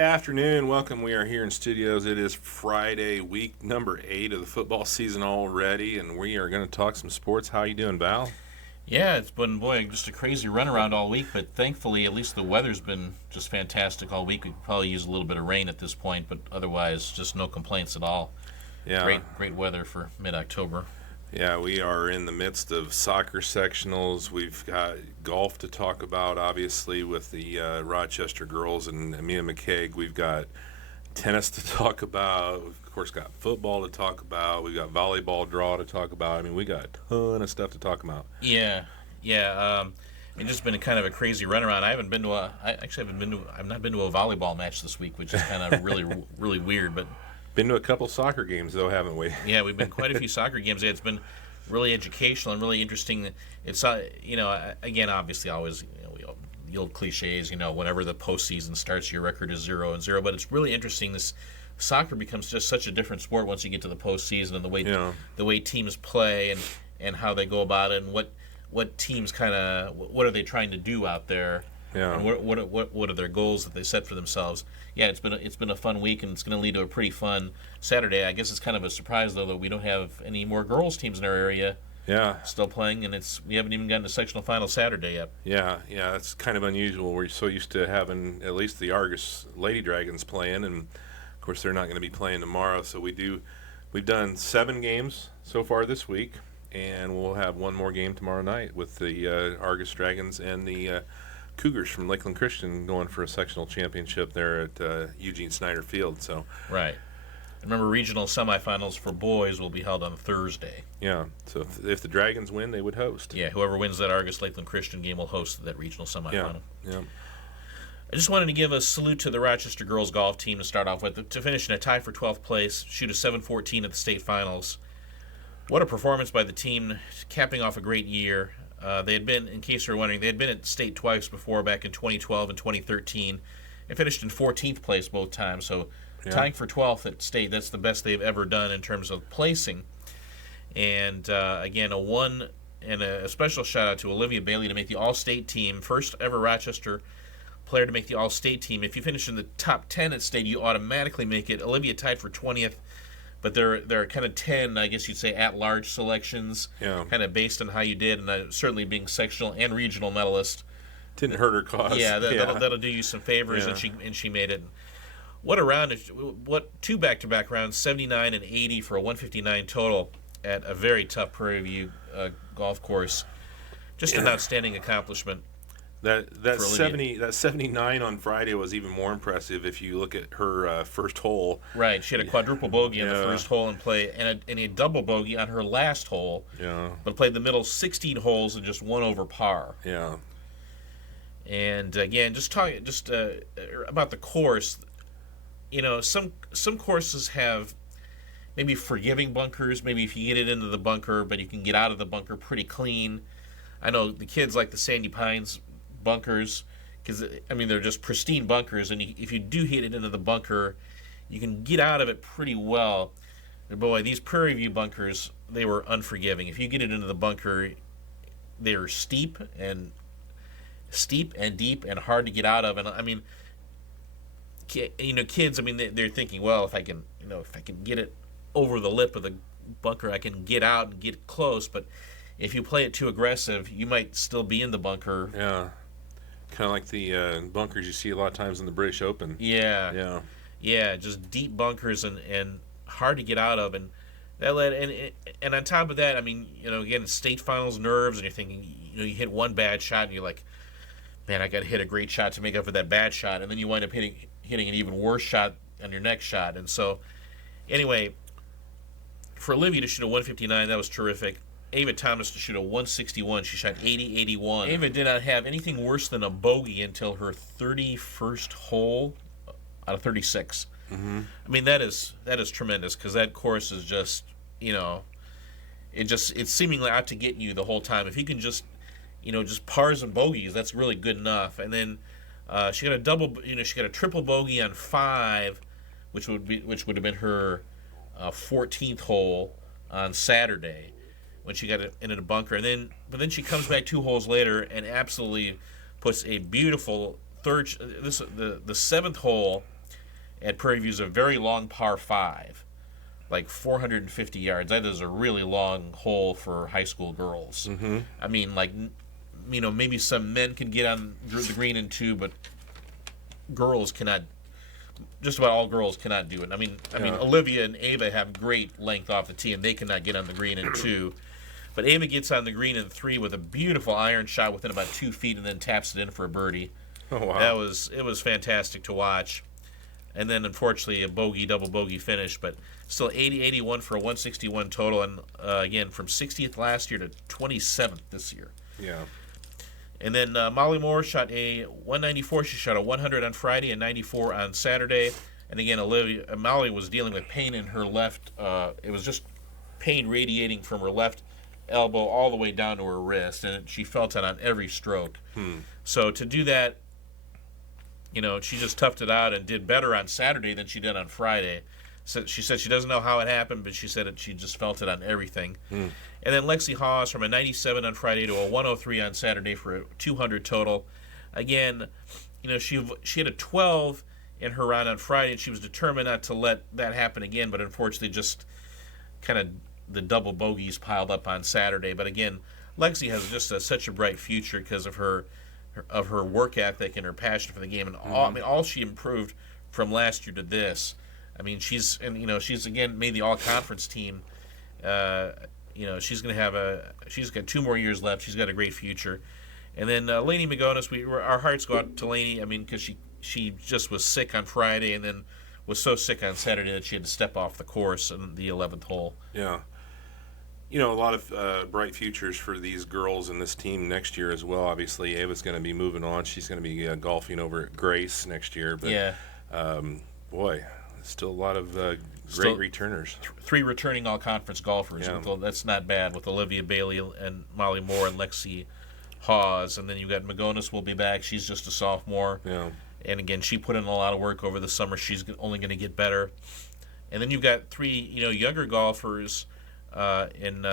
afternoon. Welcome. We are here in studios. It is Friday, week number 8 of the football season already, and we are going to talk some sports. How you doing, Val? Yeah, it's been, boy, just a crazy runaround all week, but thankfully, at least the weather's been just fantastic all week. We could probably use a little bit of rain at this point, but otherwise, just no complaints at all. Yeah. Great weather for mid-October. Yeah, we are in the midst of soccer sectionals. We've got golf to talk about, obviously, with the Rochester girls and Amina McCaig. We've got tennis to talk about. We've, of course, got football to talk about. We've got volleyball draw to talk about. I mean, we got a ton of stuff to talk about. Yeah. It's just been a kind of a crazy runaround. I've not been to a volleyball match this week, which is kind of really weird, but. Been to a couple soccer games, though, haven't we? Yeah, we've been quite a few soccer games. It's been really educational and really interesting. It's again, obviously, always the old cliches. Whenever the postseason starts, your record is 0-0. But it's really interesting. This soccer becomes just such a different sport once you get to the postseason, and the way teams play and how they go about it, and what teams what are they trying to do out there. Yeah. And what are their goals that they set for themselves? Yeah, it's been a fun week, and it's going to lead to a pretty fun Saturday. I guess it's kind of a surprise though that we don't have any more girls teams in our area. Yeah. Still playing, and we haven't even gotten to sectional final Saturday yet. Yeah, that's kind of unusual. We're so used to having at least the Argus Lady Dragons playing, and of course they're not going to be playing tomorrow. So we've done 7 games so far this week, and we'll have one more game tomorrow night with the Argus Dragons and the Cougars from Lakeland Christian going for a sectional championship there at Eugene Snyder Field. So right. Remember, regional semifinals for boys will be held on Thursday. Yeah. So if the Dragons win, they would host. Yeah. Whoever wins that Argus Lakeland Christian game will host that regional semifinal. Yeah. I just wanted to give a salute to the Rochester girls golf team to start off with. To finish in a tie for 12th place, shoot a 7-14 at the state finals. What a performance by the team, capping off a great year. They had been, in case you're wondering, they had been at state twice before, back in 2012 and 2013, and finished in 14th place both times. So tying for 12th at state, that's the best they've ever done in terms of placing. And again, a special shout out to Olivia Bailey to make the All-State team, first ever Rochester player to make the All-State team. If you finish in the top 10 at state, you automatically make it. Olivia tied for 20th. But there are kind of 10, I guess you'd say, at-large selections, kind of based on how you did, and certainly being sectional and regional medalist. Didn't hurt her cause. Yeah, that'll do you some favors, and she made it. What a round! What 2 back-to-back rounds, 79 and 80 for a 159 total at a very tough Prairie View golf course. Just an outstanding accomplishment. That 79 on Friday was even more impressive if you look at her first hole. Right, she had a quadruple bogey on the first hole and a double bogey on her last hole. Yeah, but played the middle 16 holes and just 1 over par. Yeah, and again, just about the course. Some courses have maybe forgiving bunkers. Maybe if you get it into the bunker, but you can get out of the bunker pretty clean. I know the kids like the Sandy Pines bunkers because they're just pristine bunkers, and if you do hit it into the bunker, you can get out of it pretty well. But boy, these Prairie View bunkers, they were unforgiving. If you get it into the bunker, they're steep and deep and hard to get out of. And kids, they're thinking, well, if I can get it over the lip of the bunker, I can get out and get close. But if you play it too aggressive, you might still be in the bunker. Yeah. Kind of like the bunkers you see a lot of times in the British Open. Yeah, just deep bunkers and hard to get out of, and that led and on top of that, again, state finals nerves, and you're thinking, you hit one bad shot, and you're like, man, I got to hit a great shot to make up for that bad shot, and then you wind up hitting an even worse shot on your next shot, and so anyway, for Olivia to shoot a 159, that was terrific. Ava Thomas to shoot a 161. She shot 80-81. Ava did not have anything worse than a bogey until her 31st hole out of 36. Mm-hmm. That is tremendous because that course is just, it's seemingly out to get you the whole time. If you can just pars and bogeys, that's really good enough. And then she got a triple bogey on 5, which would have been her 14th hole on Saturday, when she got it into the bunker, but then she comes back 2 holes later and absolutely puts a beautiful the 7th hole at Prairie View's a very long par 5, like 450 yards. That is a really long hole for high school girls. Mm-hmm. I mean, like, maybe some men can get on the green in 2, but girls cannot. Just about all girls cannot do it. I mean, Olivia and Ava have great length off the tee, and they cannot get on the green in 2. But Ava gets on the green in 3 with a beautiful iron shot within about 2 feet, and then taps it in for a birdie. Oh wow! It was fantastic to watch. And then, unfortunately, a double bogey finish, but still 80-81 for a 161 total, and again from 60th last year to 27th this year. Yeah. And then Molly Moore shot a 194. She shot a 100 on Friday and 94 on Saturday. And again, Molly was dealing with pain in her left. It was just pain radiating from her left elbow all the way down to her wrist, and she felt it on every stroke. So to do that, she just toughed it out and did better on Saturday than she did on Friday. So she said she doesn't know how it happened, but she said she just felt it on everything. And then Lexi Hawes from a 97 on Friday to a 103 on Saturday for a 200 total. Again, she had a 12 in her round on Friday, and she was determined not to let that happen again, but unfortunately just kind of the double bogeys piled up on Saturday. But again, Lexi has just such a bright future because of her work ethic and her passion for the game, and all she improved from last year to this. I mean, she's again made the all-conference team. She's got 2 more years left. She's got a great future. And then Lainey Magonis, our hearts go out to Lainey. I mean, because she just was sick on Friday and then was so sick on Saturday that she had to step off the course in the 11th hole. Yeah. A lot of bright futures for these girls in this team next year as well. Obviously, Ava's going to be moving on. She's going to be golfing over at Grace next year. But, yeah. Boy, still a lot of great returners. 3 returning all-conference golfers. Yeah. That's not bad with Olivia Bailey and Molly Moore and Lexi Hawes. And then you've got Magonis will be back. She's just a sophomore. Yeah. And again, she put in a lot of work over the summer. She's only going to get better. And then you've got 3, younger golfers in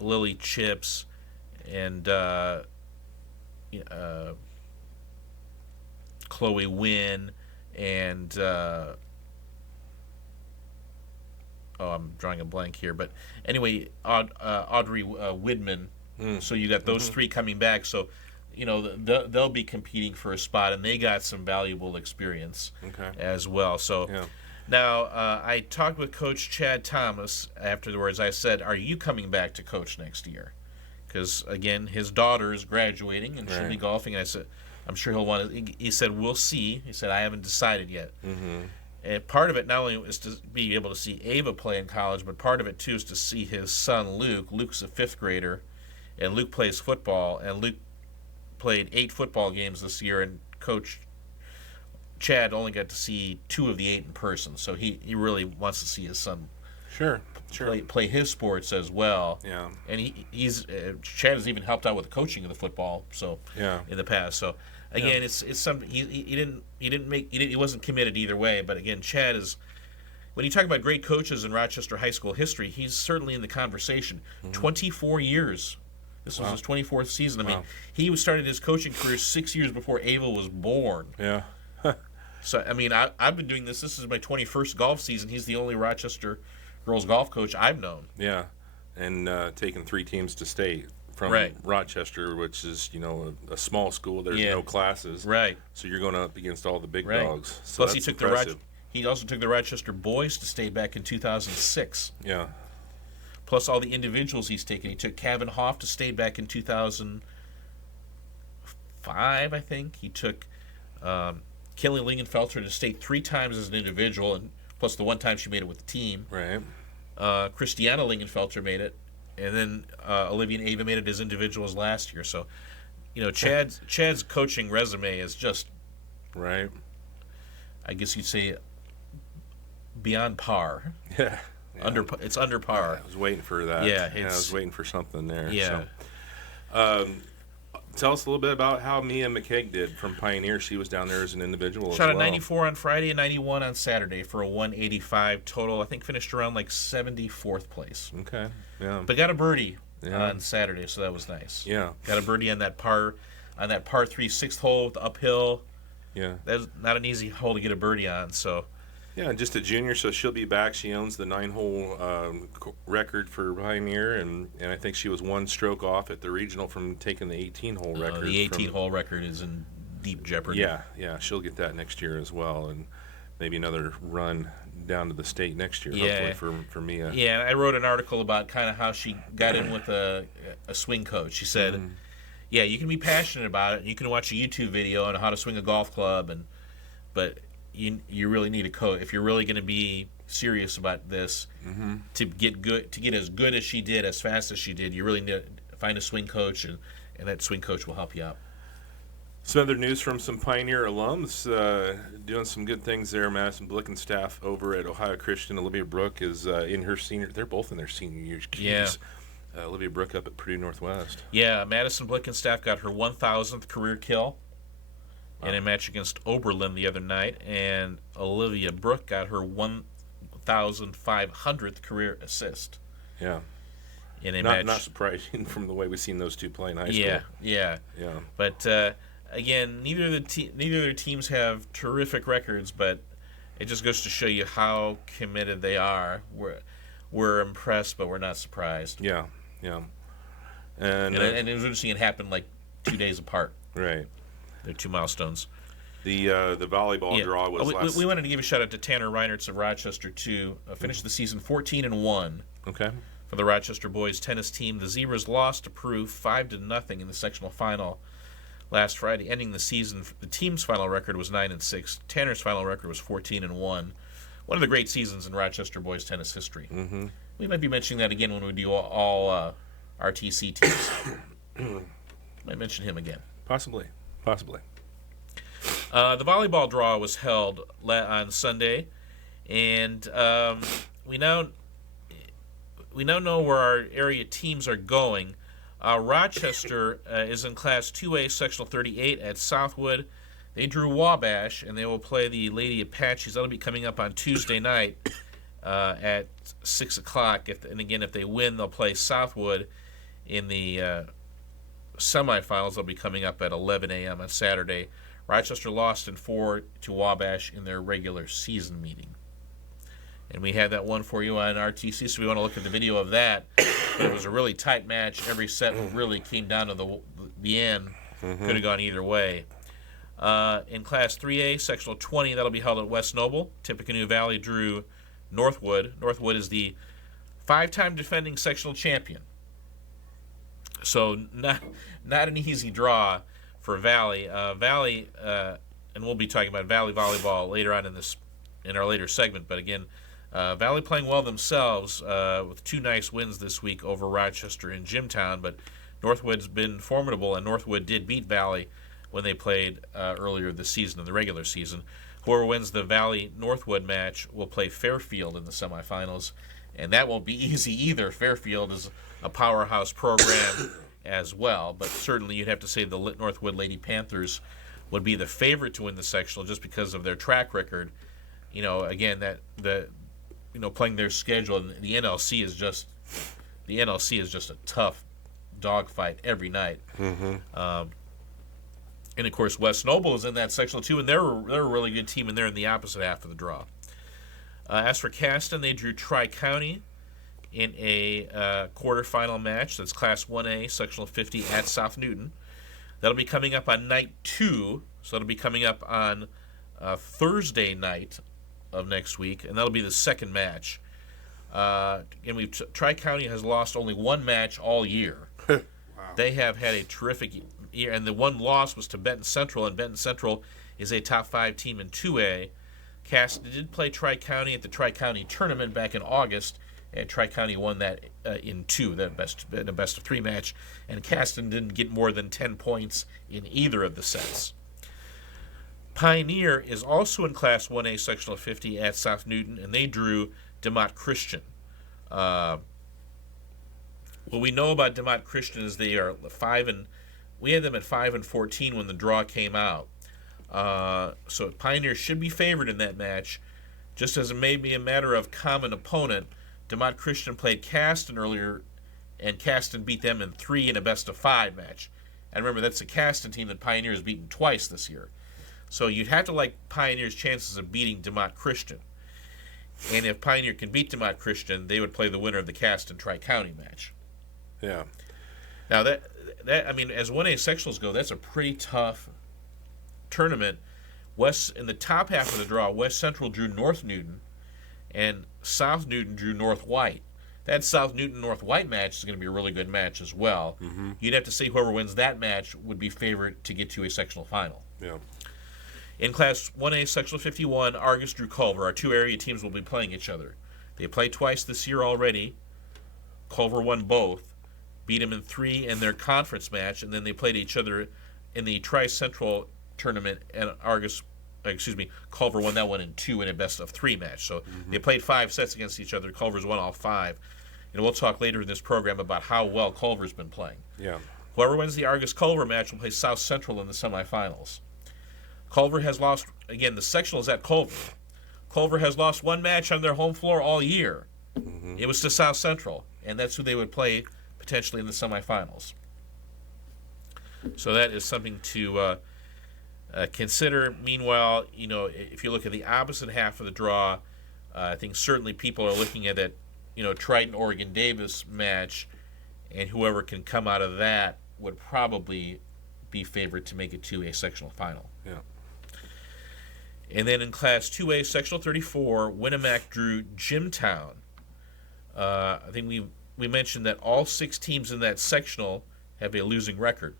Lily Chips and Chloe Wynn and I'm drawing a blank here, but anyway, Audrey Widman. So you got those 3 coming back. So they'll be competing for a spot, and they got some valuable experience as well. So. Yeah. Now, I talked with Coach Chad Thomas afterwards. I said, are you coming back to coach next year? Because, again, his daughter is graduating and she'll be golfing. And I said, I'm sure he'll want to. He said, we'll see. He said, I haven't decided yet. And part of it not only is to be able to see Ava play in college, but part of it, too, is to see his son, Luke. Luke's a 5th grader, and Luke plays football. And Luke played 8 football games this year, and Coach Chad only got to see 2 of the 8 in person, so he really wants to see his son play his sports as well. Yeah. And he's Chad has even helped out with the coaching of the football in the past. So again, it's something he wasn't committed either way, but again, Chad is, when you talk about great coaches in Rochester high school history, he's certainly in the conversation. 24 years. This was his 24th season. I mean, he started his coaching career 6 years before Ava was born. Yeah. So, I mean, I've been doing this. This is my 21st golf season. He's the only Rochester girls golf coach I've known. Yeah, and taking 3 teams to state from Rochester, which is, a small school. There's no classes. Right. So you're going up against all the big dogs. So plus, he also took the Rochester boys to state back in 2006. Yeah. Plus all the individuals he's taken. He took Kevin Hoff to state back in 2005, I think. He took Kelly Lingenfelter to state 3 times as an individual, and plus the 1 time she made it with the team. Right. Christiana Lingenfelter made it, and then Olivia and Ava made it as individuals last year. So, Chad's coaching resume is just right. I guess you'd say beyond par. Yeah. It's under par. Yeah, I was waiting for that. Yeah, I was waiting for something there. Yeah. So, tell us a little bit about how Mia McKeag did from Pioneer. She was down there as an individual Shot as well. a 94 on Friday and 91 on Saturday for a 185 total. I think finished around like 74th place. Okay, yeah. But got a birdie on Saturday, so that was nice. Yeah. Got a birdie on that par 3 6th hole with the uphill. Yeah. That's not an easy hole to get a birdie on, so Yeah, and just a junior, so she'll be back. She owns the 9-hole record for Pioneer, and I think she was one stroke off at the regional from taking the 18-hole record. The 18-hole record is in deep jeopardy. Yeah, she'll get that next year as well, and maybe another run down to the state next year, hopefully for Mia. Yeah, I wrote an article about kind of how she got in with a swing coach. She said, yeah, you can be passionate about it, and you can watch a YouTube video on how to swing a golf club, but you really need a coach if you're really going to be serious about this. To get as good as she did, as fast as she did. You really need to find a swing coach, and that swing coach will help you out. Some other news from some Pioneer alums doing some good things there. Madison Blickenstaff over at Ohio Christian. Olivia Brooke is in her senior. They're both in their senior years. Yeah. Olivia Brooke up at Purdue Northwest. Yeah, Madison Blickenstaff got her 1,000th career kill in a match against Oberlin the other night, and Olivia Brooke got her 1,500th career assist. Yeah. In a match. Not surprising from the way we've seen those two play in high school. Yeah. But again, neither of their teams have terrific records, but it just goes to show you how committed they are. We're impressed, but we're not surprised. Yeah. And it was interesting. It happened like 2 days apart. Right. They're two milestones. The volleyball draw was last. We wanted to give a shout out to Tanner Reinertz of Rochester too. Finished the season 14-1. Okay. For the Rochester boys tennis team, the Zebras lost to Peru 5-0 in the sectional final last Friday, ending the season. The team's final record was 9-6. Tanner's final record was 14-1. One of the great seasons in Rochester boys tennis history. We might be mentioning that again when we do all RTC teams. Might mention him again. Possibly. The volleyball draw was held on Sunday, and we now know where our area teams are going. Rochester is in Class 2A, Sectional 38 at Southwood. They drew Wabash, and they will play the Lady Apaches. That'll be coming up on Tuesday night at 6 o'clock. And again, if they win, they'll play Southwood in the semifinals. They'll be coming up at 11 a.m. on Saturday. Rochester lost in 4 to Wabash in their regular season meeting. And we had that one for you on RTC, so we want to look at the video of that. But it was a really tight match. Every set really came down to the end. Could have gone either way. In Class 3A, Sectional 20, that'll be held at West Noble. Tippecanoe Valley drew Northwood. Northwood is the 5-time defending sectional champion. So not an easy draw for Valley. Valley, and we'll be talking about Valley volleyball later on in our later segment. But again, Valley playing well themselves with 2 nice wins this week over Rochester and Jimtown. But Northwood's been formidable, and Northwood did beat Valley when they played earlier this season in the regular season. Whoever wins the Valley-Northwood match will play Fairfield in the semifinals, and that won't be easy either. Fairfield is a powerhouse program as well, but certainly you'd have to say the Northwood Lady Panthers would be the favorite to win the sectional just because of their track record. Again, playing their schedule, and the NLC is just a tough dogfight every night. And of course, West Noble is in that sectional too, and they're a really good team, and they're in the opposite half of the draw. As for Caston, they drew Tri-County in a quarterfinal match. That's Class 1A, Sectional 50 at South Newton. That'll be coming up on night 2, so that'll be coming up on Thursday night of next week, and that'll be the second match. And Tri-County has lost only one match all year. Wow. They have had a terrific year, and the one loss was to Benton Central, and Benton Central is a top 5 team in 2A. Caston did play Tri-County at the Tri-County tournament back in August, and Tri-County won that in 2, the best of 3 match, and Caston didn't get more than 10 points in either of the sets. Pioneer is also in Class 1A Sectional 50 at South Newton, and they drew DeMott Christian. What we know about DeMott Christian is they are we had them at 5-14 when the draw came out. So Pioneer should be favored in that match. Just as it may be a matter of common opponent, DeMott Christian played Caston earlier, and Caston beat them in 3 in a best-of-5 match. And remember, that's a Caston team that Pioneer has beaten twice this year. So you'd have to like Pioneer's chances of beating DeMott Christian. And if Pioneer can beat DeMont Christian, they would play the winner of the Caston Tri-County match. Yeah. Now that I mean, as 1A sectionals go, that's a pretty tough tournament. In the top half of the draw, West Central drew North Newton, and South Newton drew North White. That South Newton North White match is going to be a really good match as well. Mm-hmm. You'd have to say whoever wins that match would be favored to get to a sectional final. Yeah. In Class 1A Sectional 51, Argus drew Culver. Our two area teams will be playing each other. They played twice this year already. Culver won both, beat them in 3 in their conference match, and then they played each other in the Tri-Central tournament, and Culver won that one in 2 in a best-of-3 match. So they played 5 sets against each other. Culver's won all 5. And we'll talk later in this program about how well Culver's been playing. Yeah. Whoever wins the Argus-Culver match will play South Central in the semifinals. Culver has lost, again, the sectional is at Culver. Culver has lost 1 match on their home floor all year. Mm-hmm. It was to South Central, and that's who they would play potentially in the semifinals. So that is something to consider. Meanwhile, if you look at the opposite half of the draw, I think certainly people are looking at that, Triton-Oregon Davis match, and whoever can come out of that would probably be favored to make it to a sectional final. Yeah. And then in Class 2A, Sectional 34, Winnemac drew Jimtown. I think we mentioned that all 6 teams in that sectional have a losing record.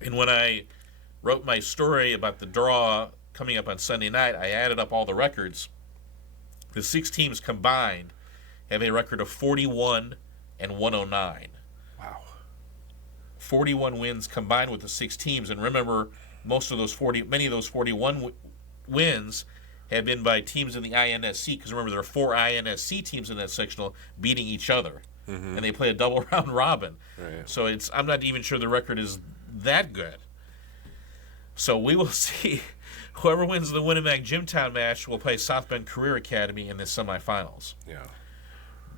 And when I wrote my story about the draw coming up on Sunday night, I added up all the records. The 6 teams combined have a record of 41 and 109. Wow. 41 wins combined with the 6 teams. And remember, many of those 41 wins have been by teams in the INSC, because remember, there are 4 INSC teams in that sectional beating each other. Mm-hmm. And they play a double round robin. Right. So I'm not even sure the record is that good. So we will see. Whoever wins the Winnemac Jimtown match will play South Bend Career Academy in the semifinals. Yeah.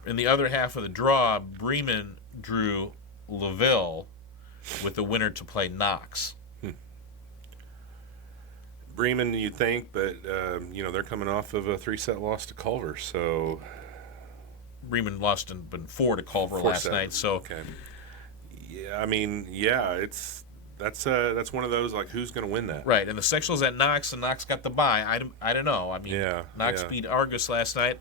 In the other half of the draw, Bremen drew LaVille, with the winner to play Knox. Bremen, you'd think, but they're coming off of a 3-set loss to Culver, so Bremen lost in 4 to Culver last night. So okay. Yeah, I mean, that's one of those, like, who's going to win that? Right, and the sectional's at Knox, and Knox got the bye. I don't know. I mean, Knox beat Argus last night.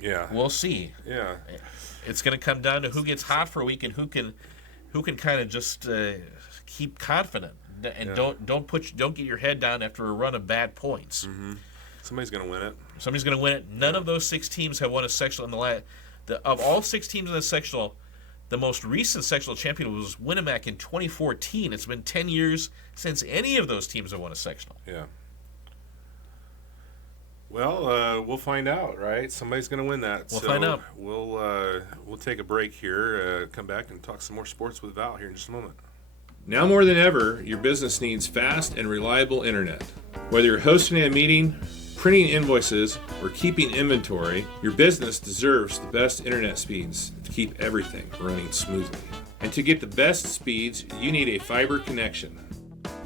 Yeah, we'll see. Yeah, it's going to come down to who gets hot for a week and who can kind of just keep confident and don't get your head down after a run of bad points. Mm-hmm. Somebody's going to win it. Somebody's going to win it. None of those 6 teams have won a sectional of all 6 teams in the sectional. The most recent sectional champion was Winnemac in 2014. It's been 10 years since any of those teams have won a sectional. Yeah. Well, we'll find out, right? Somebody's going to win that. We'll find out. We'll take a break here, come back and talk some more sports with Val here in just a moment. Now more than ever, your business needs fast and reliable internet. Whether you're hosting a meeting, printing invoices, or keeping inventory, your business deserves the best internet speeds to keep everything running smoothly. And to get the best speeds, you need a fiber connection.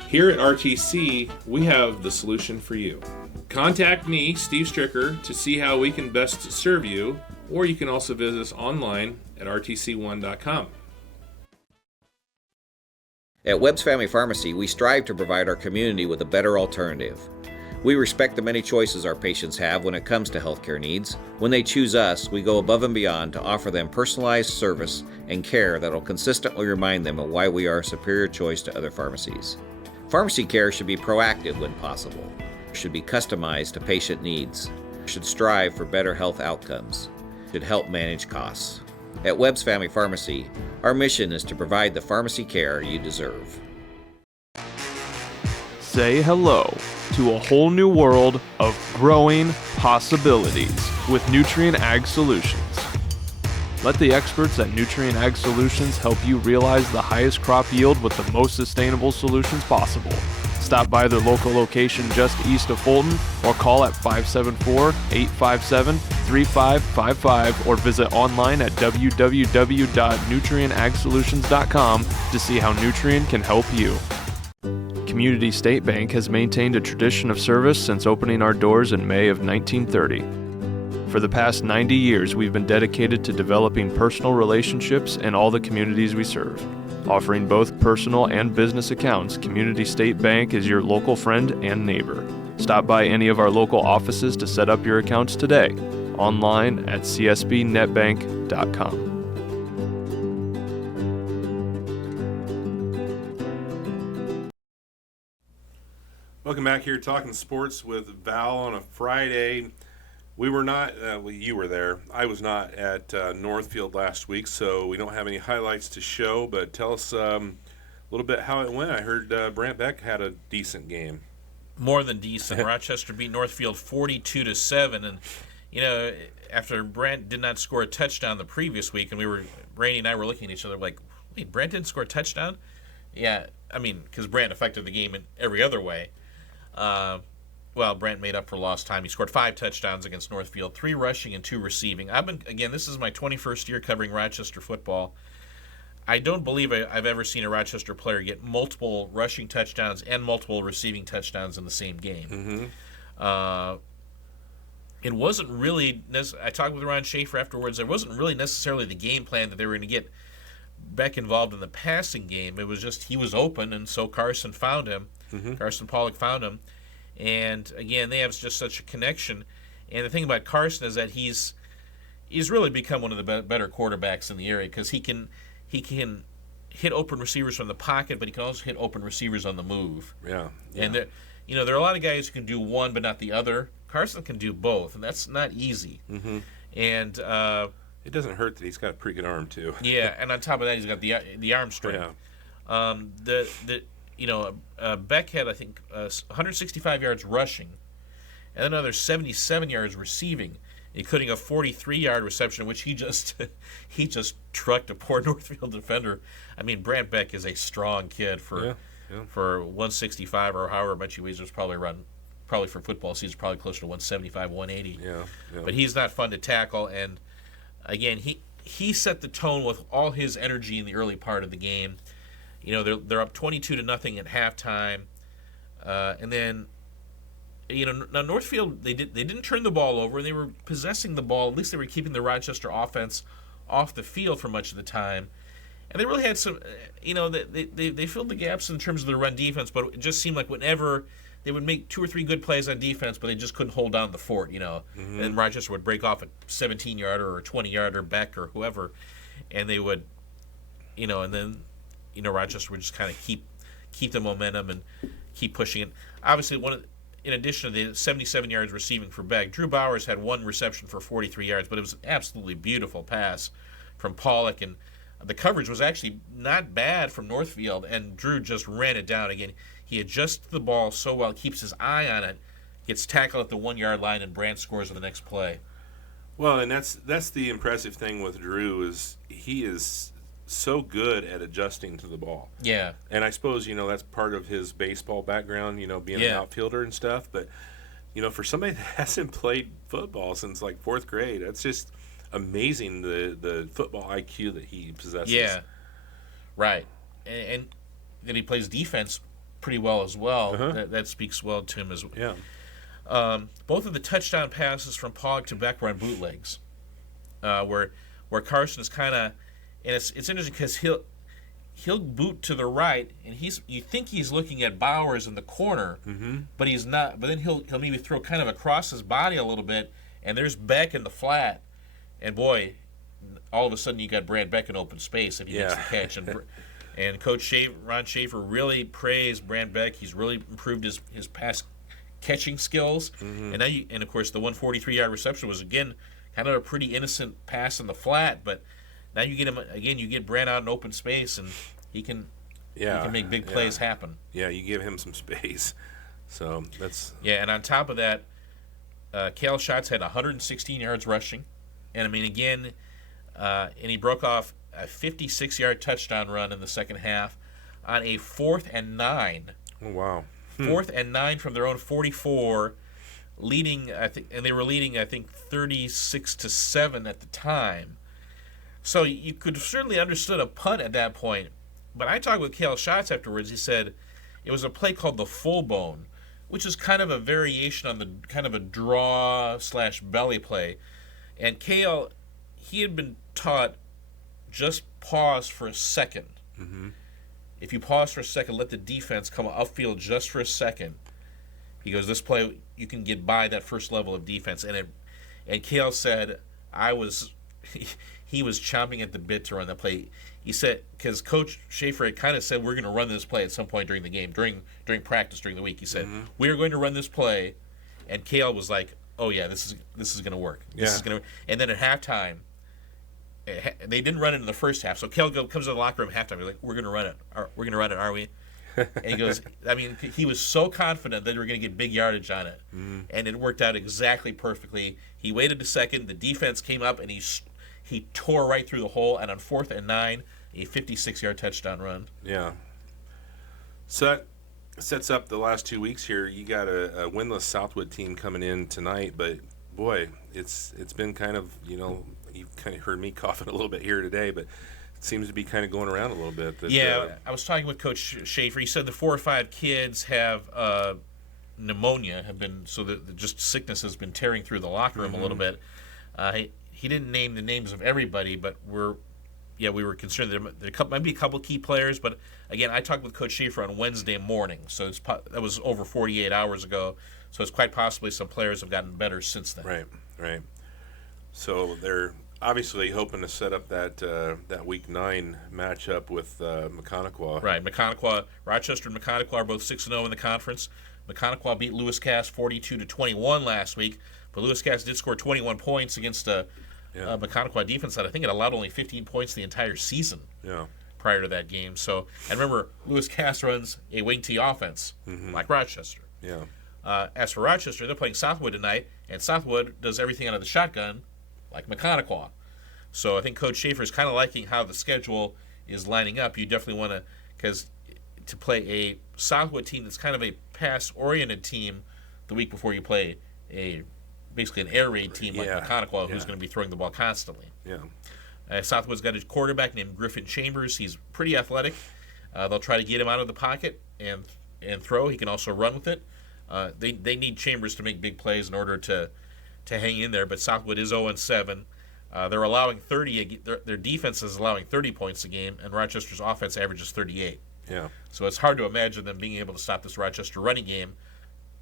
Here at RTC, we have the solution for you. Contact me, Steve Stricker, to see how we can best serve you, or you can also visit us online at rtc1.com. At Webb's Family Pharmacy, we strive to provide our community with a better alternative. We respect the many choices our patients have when it comes to healthcare needs. When they choose us, we go above and beyond to offer them personalized service and care that will consistently remind them of why we are a superior choice to other pharmacies. Pharmacy care should be proactive when possible, should be customized to patient needs, should strive for better health outcomes, should help manage costs. At Webb's Family Pharmacy, our mission is to provide the pharmacy care you deserve. Say hello to a whole new world of growing possibilities with Nutrien Ag Solutions. Let the experts at Nutrien Ag Solutions help you realize the highest crop yield with the most sustainable solutions possible. Stop by their local location just east of Fulton or call at 574-857-3555 or visit online at www.nutrienagsolutions.com to see how Nutrien can help you. Community State Bank has maintained a tradition of service since opening our doors in May of 1930. For the past 90 years, we've been dedicated to developing personal relationships in all the communities we serve. Offering both personal and business accounts, Community State Bank is your local friend and neighbor. Stop by any of our local offices to set up your accounts today, online at csbnetbank.com. Welcome back here, talking sports with Val on a Friday. We were not, well, you were there. I was not at Northfield last week, so we don't have any highlights to show, but tell us a little bit how it went. I heard Brant Beck had a decent game. More than decent. Rochester beat Northfield 42-7, and you know, after Brant did not score a touchdown the previous week, and Randy and I were looking at each other like, wait, Brant didn't score a touchdown? Yeah, I mean, because Brant affected the game in every other way. Well, Brant made up for lost time. He scored 5 touchdowns against Northfield, 3 rushing and 2 receiving. This is my 21st year covering Rochester football. I don't believe I've ever seen a Rochester player get multiple rushing touchdowns and multiple receiving touchdowns in the same game. Mm-hmm. It wasn't really, I talked with Ron Schaefer afterwards, it wasn't really necessarily the game plan that they were going to get Beck involved in the passing game. It was just he was open, and so Carson found him. Mm-hmm. Carson Pollock found him. And again, they have just such a connection. And the thing about Carson is that he's really become one of the better quarterbacks in the area, because he can hit open receivers from the pocket, but he can also hit open receivers on the move. Yeah. And there are a lot of guys who can do one but not the other. Carson can do both, and that's not easy. Mm-hmm. And it doesn't hurt that he's got a pretty good arm too. Yeah, and on top of that, he's got the arm strength. Yeah. Beck had, I think, 165 yards rushing, and another 77 yards receiving, including a 43-yard reception, in which he just trucked a poor Northfield defender. I mean, Brant Beck is a strong kid for 165 or however much he weighs. There's probably for football season, probably closer to 175, 180. Yeah. But he's not fun to tackle, and again, he set the tone with all his energy in the early part of the game. You know, they're up 22-0 at halftime, and then, now Northfield they didn't turn the ball over, and they were possessing the ball. At least they were keeping the Rochester offense off the field for much of the time, and they really had some. They filled the gaps in terms of the run defense, but it just seemed like whenever they would make 2 or 3 good plays on defense, but they just couldn't hold down the fort. Mm-hmm. And Rochester would break off a 17-yarder or a 20-yarder, Beck or whoever, and they would, and then. Rochester would just kind of keep the momentum and keep pushing it. Obviously, in addition to the 77 yards receiving for Beck, Drew Bowers had 1 reception for 43 yards, but it was an absolutely beautiful pass from Pollock, and the coverage was actually not bad from Northfield, and Drew just ran it down. Again, he adjusts the ball so well, keeps his eye on it, gets tackled at the 1-yard line, and Brant scores on the next play. Well, and that's the impressive thing with Drew is he is so good at adjusting to the ball. Yeah. And I suppose, that's part of his baseball background, being an outfielder and stuff. But, for somebody that hasn't played football since, 4th grade, that's just amazing, the football IQ that he possesses. Yeah. Right. And then he plays defense pretty well as well. Uh-huh. That speaks well to him as well. Yeah. Both of the touchdown passes from Pollock to Beck were on bootlegs, where Carson is kind of. And it's interesting because he'll boot to the right, and you think he's looking at Bowers in the corner, mm-hmm. but he's not. But then he'll maybe throw kind of across his body a little bit, and there's Beck in the flat, and boy, all of a sudden you got Brant Beck in open space if he makes the catch. And Coach Ron Schaefer really praised Brant Beck. He's really improved his pass catching skills, mm-hmm. and of course the 143-yard reception was again kind of a pretty innocent pass in the flat, but. Now you get him again. You get Brant out in open space, and he can make big plays happen. Yeah, you give him some space. So that's And on top of that, Cale Schatz had 116 yards rushing, and I mean again, and he broke off a 56-yard touchdown run in the second half on a 4th and 9. Oh wow! 4th and 9 from their own 44, leading 36-7 at the time. So you could have certainly understood a punt at that point. But I talked with Cale Schatz afterwards. He said It was a play called the full bone, which is kind of a variation on the kind of a draw / belly play. And Kale, he had been taught just pause for a second. Mm-hmm. If you pause for a second, let the defense come upfield just for a second. He goes, this play, you can get by that first level of defense. And Kale said, he was chomping at the bit to run that play. He said, because Coach Schaefer had kind of said, we're going to run this play at some point during the game, during practice, during the week. He said, we are going to run this play. And Kale was like, oh, yeah, this is going to work. This is going to. And then at halftime, they didn't run it in the first half. So Kale comes to the locker room at halftime. He's like, we're going to run it. We're going to run it, are we? And he goes, I mean, he was so confident that they were going to get big yardage on it. And it worked out exactly perfectly. He waited a second. The defense came up, and he tore right through the hole. And on 4th and 9, a 56-yard touchdown run. Yeah. So that sets up the last 2 weeks here. You got a winless Southwood team coming in tonight, but boy, it's been kind of, you've kind of heard me coughing a little bit here today, but it seems to be kind of going around a little bit. I was talking with Coach Schaefer. He said the 4 or 5 kids have pneumonia, just sickness has been tearing through the locker room a little bit. He didn't name the names of everybody, but we were concerned that there might be a couple key players. But again, I talked with Coach Schaefer on Wednesday morning, so that was over 48 hours ago. So it's quite possibly some players have gotten better since then. Right. So they're obviously hoping to set up that Week 9 matchup with Mechaniqua. Right, Rochester and Mechaniqua are both 6-0 in the conference. Mechaniqua beat Lewis Cass 42-21 last week, but Lewis Cass did score 21 points against Mechaniqua defense that I think it allowed only 15 points the entire season. Prior to that game. So, and remember, Lewis Cass runs a wing T offense like Rochester. As for Rochester, they're playing Southwood tonight, and Southwood does everything out of the shotgun like Mechaniqua. So I think Coach Schaefer is kind of liking how the schedule is lining up. You definitely want to play a Southwood team that's kind of a pass-oriented team the week before you play basically an air raid team like Mechaniqua, who's going to be throwing the ball constantly. Southwood's got a quarterback named Griffin Chambers. He's pretty athletic. They'll try to get him out of the pocket and throw. He can also run with it. They need Chambers to make big plays in order to hang in there, but Southwood is 0-7. They're allowing 30. Their defense is allowing 30 points a game, and Rochester's offense averages 38. So it's hard to imagine them being able to stop this Rochester running game,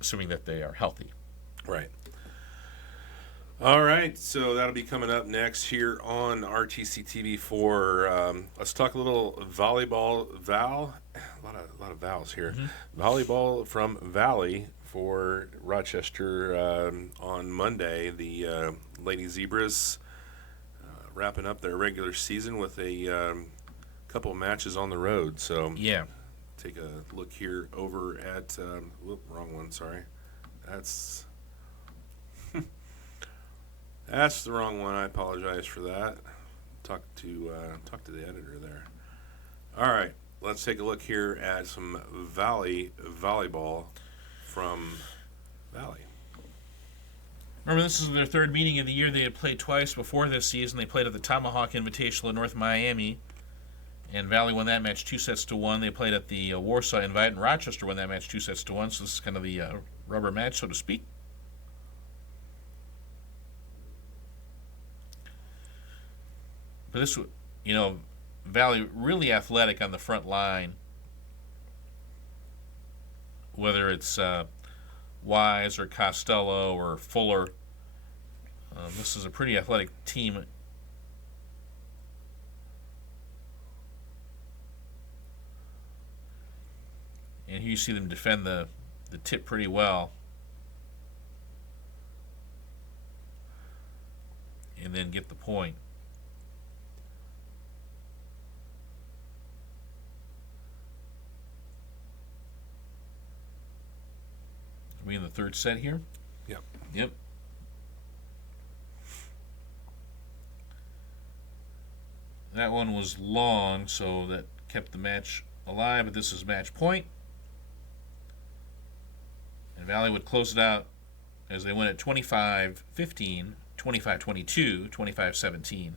assuming that they are healthy. Right. All right, so that'll be coming up next here on RTC TV 4. Let's talk a little volleyball. A lot of vowels here. Volleyball from Valley for Rochester on Monday. The Lady Zebras wrapping up their regular season with a couple of matches on the road. So take a look here over at wrong one. Sorry, that's the wrong one. I apologize for that. Talk to the editor there. All right, let's take a look here at some Valley volleyball from Valley. Remember, this is their 3rd meeting of the year. They had played twice before this season. They played at the Tomahawk Invitational in North Miami, and Valley won that match 2-1. They played at the Warsaw Invite, and Rochester won that match 2-1. So this is kind of the rubber match, so to speak. But this, Valley really athletic on the front line. Whether it's Wise or Costello or Fuller, this is a pretty athletic team. And here you see them defend the tip pretty well. And then get the point. Are we in the 3rd set here? Yep. That one was long, so that kept the match alive, but this is match point. And Valley would close it out as they win at 25-15, 25-22, 25-17.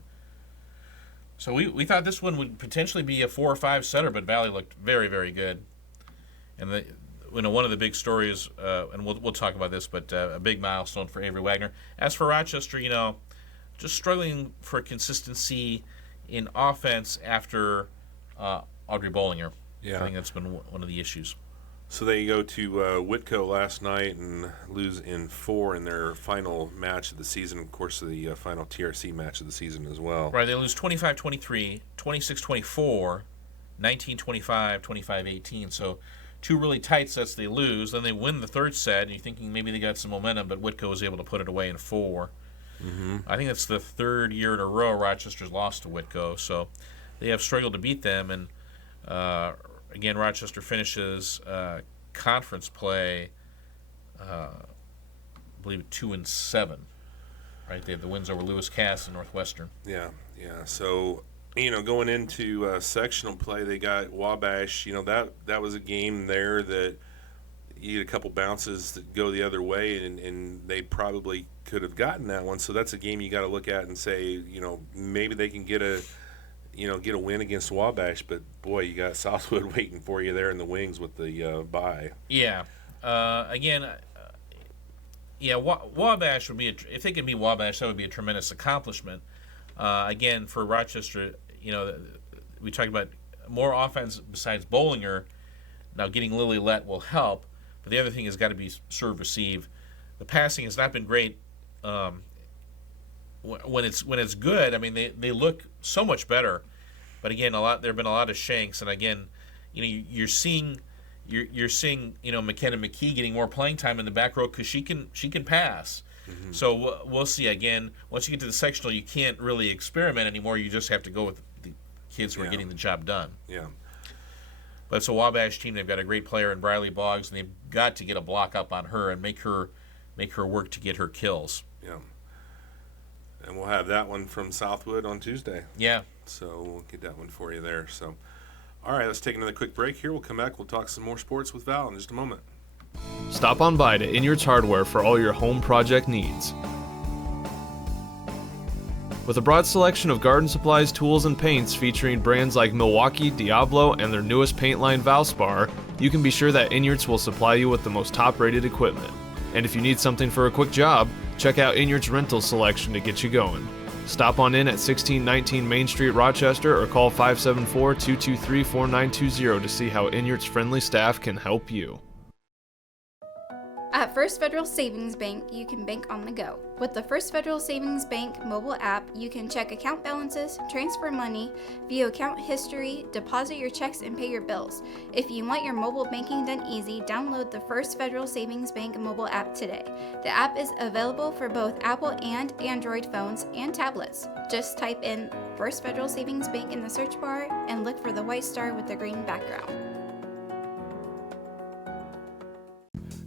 So we thought this one would potentially be a 4 or 5 setter, but Valley looked very, very good. And one of the big stories, and we'll talk about this, but a big milestone for Avery Wagner. As for Rochester, just struggling for consistency in offense after Audrey Bollinger. Yeah. I think that's been one of the issues. So they go to Whitco last night and lose in 4 in their final match of the season. Of course, the final TRC match of the season as well. Right, they lose 25-23, 26-24, 19-25, 25-18. So 2 really tight sets they lose. Then they win the third set, and you're thinking maybe they got some momentum, but Whitco was able to put it away in 4. Mm-hmm. I think that's the 3rd year in a row Rochester's lost to Whitco. So they have struggled to beat them, and again, Rochester finishes conference play, I believe 2-7. Right, they have the wins over Lewis Cass and Northwestern. Yeah. So going into sectional play, they got Wabash. That was a game there that you get a couple bounces that go the other way, and they probably could have gotten that one. So that's a game you got to look at and say, maybe they can get a win against Wabash. But boy, you got Southwood waiting for you there in the wings with the bye. Yeah. Wabash would be if they could beat Wabash, that would be a tremendous accomplishment. Again, for Rochester, we talked about more offense besides Bollinger. Now, getting Lily Lett will help, but the other thing has got to be serve receive. The passing has not been great. When it's good, I mean they look so much better. But again, there have been a lot of shanks, and again, you're seeing McKenna McKee getting more playing time in the back row because she can pass. Mm-hmm. So we'll see. Again, once you get to the sectional, you can't really experiment anymore. You just have to go with the kids who are getting the job done. Yeah. But it's a Wabash team. They've got a great player in Briley Boggs, and they've got to get a block up on her and make her work to get her kills. Yeah. And we'll have that one from Southwood on Tuesday. Yeah. So we'll get that one for you there. So, all right, let's take another quick break here. We'll come back. We'll talk some more sports with Val in just a moment. Stop on by to Inyards Hardware for all your home project needs. With a broad selection of garden supplies, tools, and paints featuring brands like Milwaukee, Diablo, and their newest paint line Valspar, you can be sure that Inyards will supply you with the most top-rated equipment. And if you need something for a quick job, check out Inyards Rental Selection to get you going. Stop on in at 1619 Main Street, Rochester, or call 574-223-4920 to see how Inyards' friendly staff can help you. At First Federal Savings Bank, you can bank on the go. With the First Federal Savings Bank mobile app, you can check account balances, transfer money, view account history, deposit your checks, and pay your bills. If you want your mobile banking done easy, download the First Federal Savings Bank mobile app today. The app is available for both Apple and Android phones and tablets. Just type in First Federal Savings Bank in the search bar and look for the white star with the green background.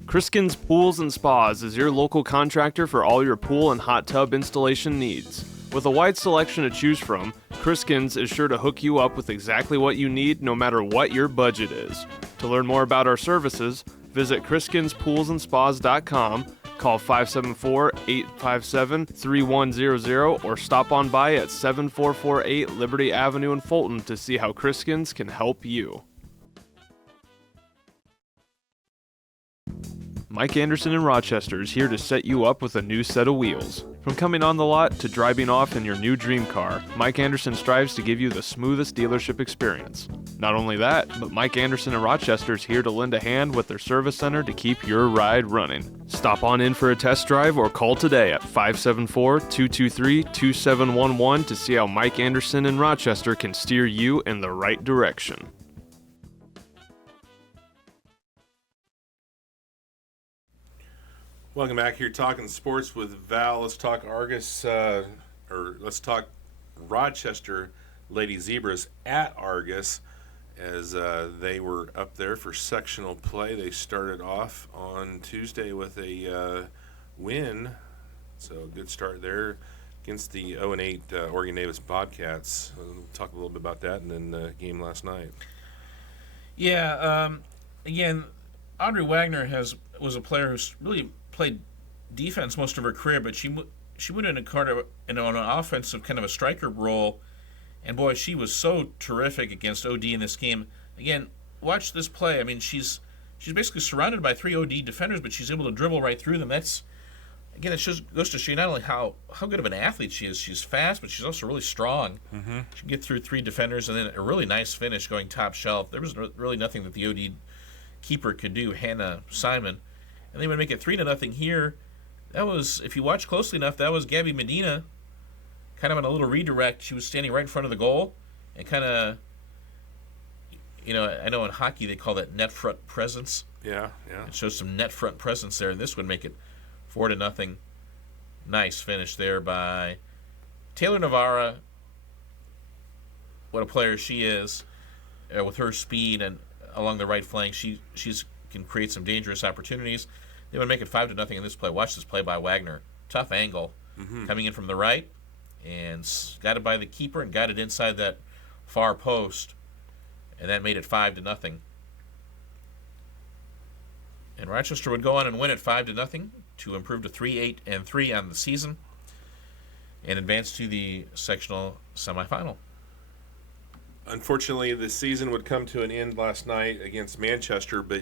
Kriskins Pools and Spas is your local contractor for all your pool and hot tub installation needs. With a wide selection to choose from, Kriskins is sure to hook you up with exactly what you need no matter what your budget is. To learn more about our services, visit KriskinsPoolsandSpas.com, call 574-857-3100, or stop on by at 7448 Liberty Avenue in Fulton to see how Kriskins can help you. Mike Anderson in Rochester is here to set you up with a new set of wheels. From coming on the lot to driving off in your new dream car, Mike Anderson strives to give you the smoothest dealership experience. Not only that, but Mike Anderson in Rochester is here to lend a hand with their service center to keep your ride running. Stop on in for a test drive or call today at 574-223-2711 to see how Mike Anderson in Rochester can steer you in the right direction. Welcome back here, talking sports with Val. Let's talk Argus, or let's talk Rochester Lady Zebras at Argus, as they were up there for sectional play. They started off on Tuesday with a win, so a good start there against the 0-8 Oregon Davis Bobcats. We'll talk a little bit about that and then the game last night. Yeah, again, Audrey Wagner was a player who's really played defense most of her career, but she went in on an offensive kind of a striker role, and boy, she was so terrific against OD in this game. Again, watch this play. I mean, she's she's basically surrounded by 3 OD defenders, but she's able to dribble right through them. That's, again, it goes to show you not only how good of an athlete she is. She's fast, but she's also really strong. Mm-hmm. She can get through 3 defenders, and then a really nice finish going top shelf. There was really nothing that the OD keeper could do, Hannah Simon. And they would make it 3-0 here. That was, if you watch closely enough, that was Gabby Medina, kind of on a little redirect. She was standing right in front of the goal, and kind of, I know in hockey they call that net front presence. Yeah. It shows some net front presence there, and this would make it 4-0. Nice finish there by Taylor Navarra. What a player she is, with her speed and along the right flank. She's can create some dangerous opportunities. They would make it 5-0 in this play. Watch this play by Wagner. Tough angle, coming in from the right, and got it by the keeper and got it inside that far post, and that made it 5-0. And Rochester would go on and win it 5-0 to improve to 3-8-3 on the season and advance to the sectional semifinal. Unfortunately, the season would come to an end last night against Manchester, but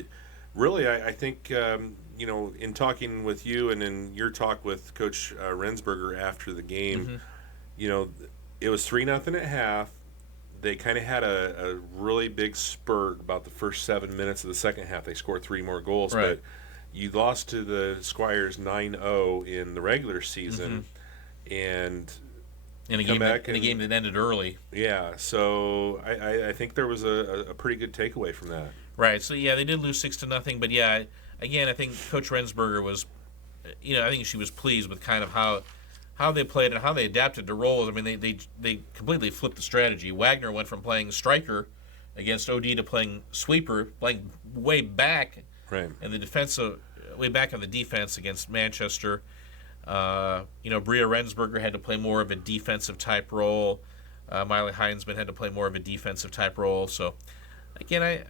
really, I think, in talking with you and in your talk with Coach Rensberger after the game, it was 3-0 at half. They kind of had a really big spurt about the first 7 minutes of the second half. They scored 3 more goals, right. But you lost to the Squires 9-0 in the regular season, and in a game that ended early. Yeah, so I think there was a pretty good takeaway from that. Right. So yeah, they did lose 6-0, but yeah, again, I think Coach Rensberger was, I think she was pleased with kind of how they played and how they adapted to roles. I mean, they completely flipped the strategy. Wagner went from playing striker against OD to playing sweeper, playing way back, right, and way back on the defense against Manchester. Bria Rensberger had to play more of a defensive type role. Miley Heinzman had to play more of a defensive type role. So, again,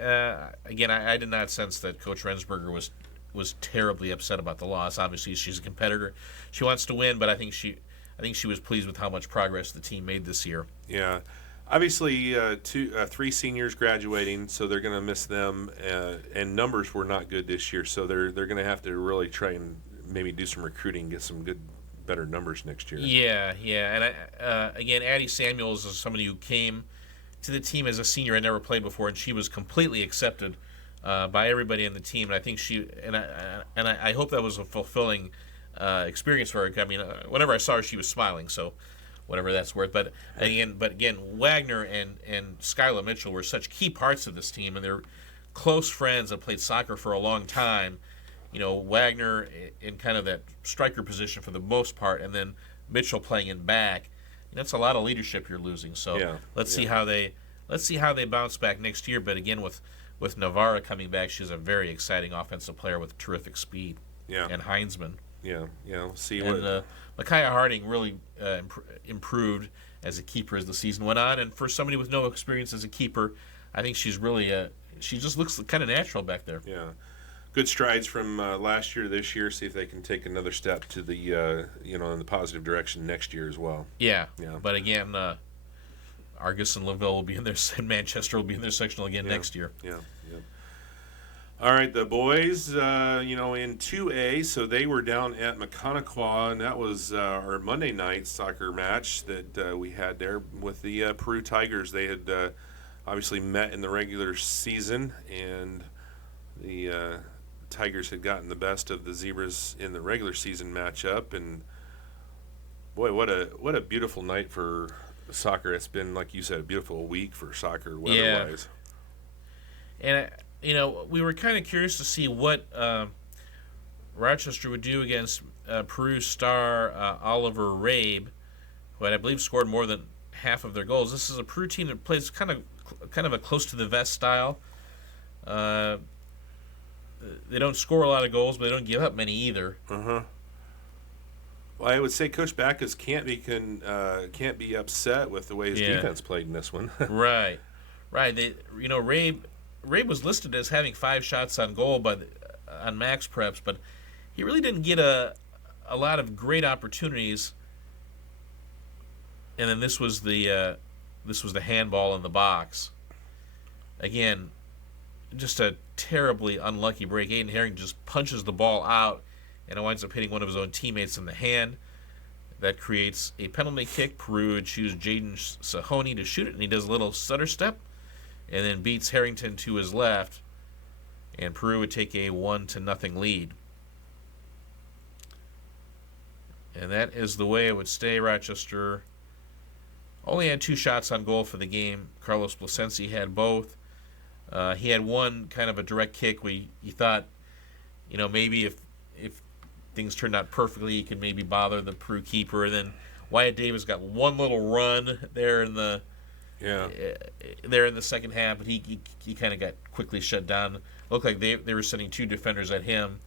I did not sense that Coach Rensberger was terribly upset about the loss. Obviously, she's a competitor; she wants to win. But I think she was pleased with how much progress the team made this year. Yeah, obviously, 3 seniors graduating, so they're going to miss them. And numbers were not good this year, so they're going to have to really try and maybe do some recruiting, get some better numbers next year. Yeah, and again, Addie Samuels is somebody who came to the team as a senior and never played before, and she was completely accepted by everybody in the team. And I think I hope that was a fulfilling experience for her. I mean, whenever I saw her, she was smiling. So, whatever that's worth. But again, Wagner and Skyla Mitchell were such key parts of this team, and they're close friends that played soccer for a long time. Wagner in kind of that striker position for the most part, and then Mitchell playing in back. That's a lot of leadership you're losing. So let's see how they bounce back next year. But again, with Navarra coming back, she's a very exciting offensive player with terrific speed. Yeah. And Heinzman. Yeah. See and, what. Micaiah Harding really improved as a keeper as the season went on. And for somebody with no experience as a keeper, I think she's really she just looks kind of natural back there. Yeah. Good strides from last year to this year. See if they can take another step to the in the positive direction next year as well. Yeah. But again, Argus and Laville will be in their, and Manchester will be in their sectional again next year. Yeah. All right, the boys, in 2A, so they were down at Mechaniqua, and that was our Monday night soccer match that we had there with the Peru Tigers. They had obviously met in the regular season, and the Tigers had gotten the best of the Zebras in the regular season matchup, and boy, what a beautiful night for soccer. It's been, like you said, a beautiful week for soccer weather-wise. And we were kind of curious to see what Rochester would do against Peru star Oliver Rabe, who I believe scored more than half of their goals. This is a Peru team that plays kind of a close to the vest style. They don't score a lot of goals, but they don't give up many either. Well, I would say Coach Backus can't be upset with the way his defense played in this one. Right. Rabe was listed as having 5 shots on goal on Max Preps, but he really didn't get a lot of great opportunities. And then this was the handball in the box. Again, just a terribly unlucky break. Aiden Harrington just punches the ball out, and it winds up hitting one of his own teammates in the hand. That creates a penalty kick. Peru would choose Jaden Sahoney to shoot it, and he does a little stutter step, and then beats Harrington to his left, and Peru would take a 1-0 lead. And that is the way it would stay. Rochester only had 2 shots on goal for the game. Carlos Plasencia had both. He had one kind of a direct kick where he thought, maybe if things turned out perfectly, he could maybe bother the Peru keeper. And then Wyatt Davis got one little run there in the second half, but he kind of got quickly shut down. Looked like they were sending 2 defenders at him.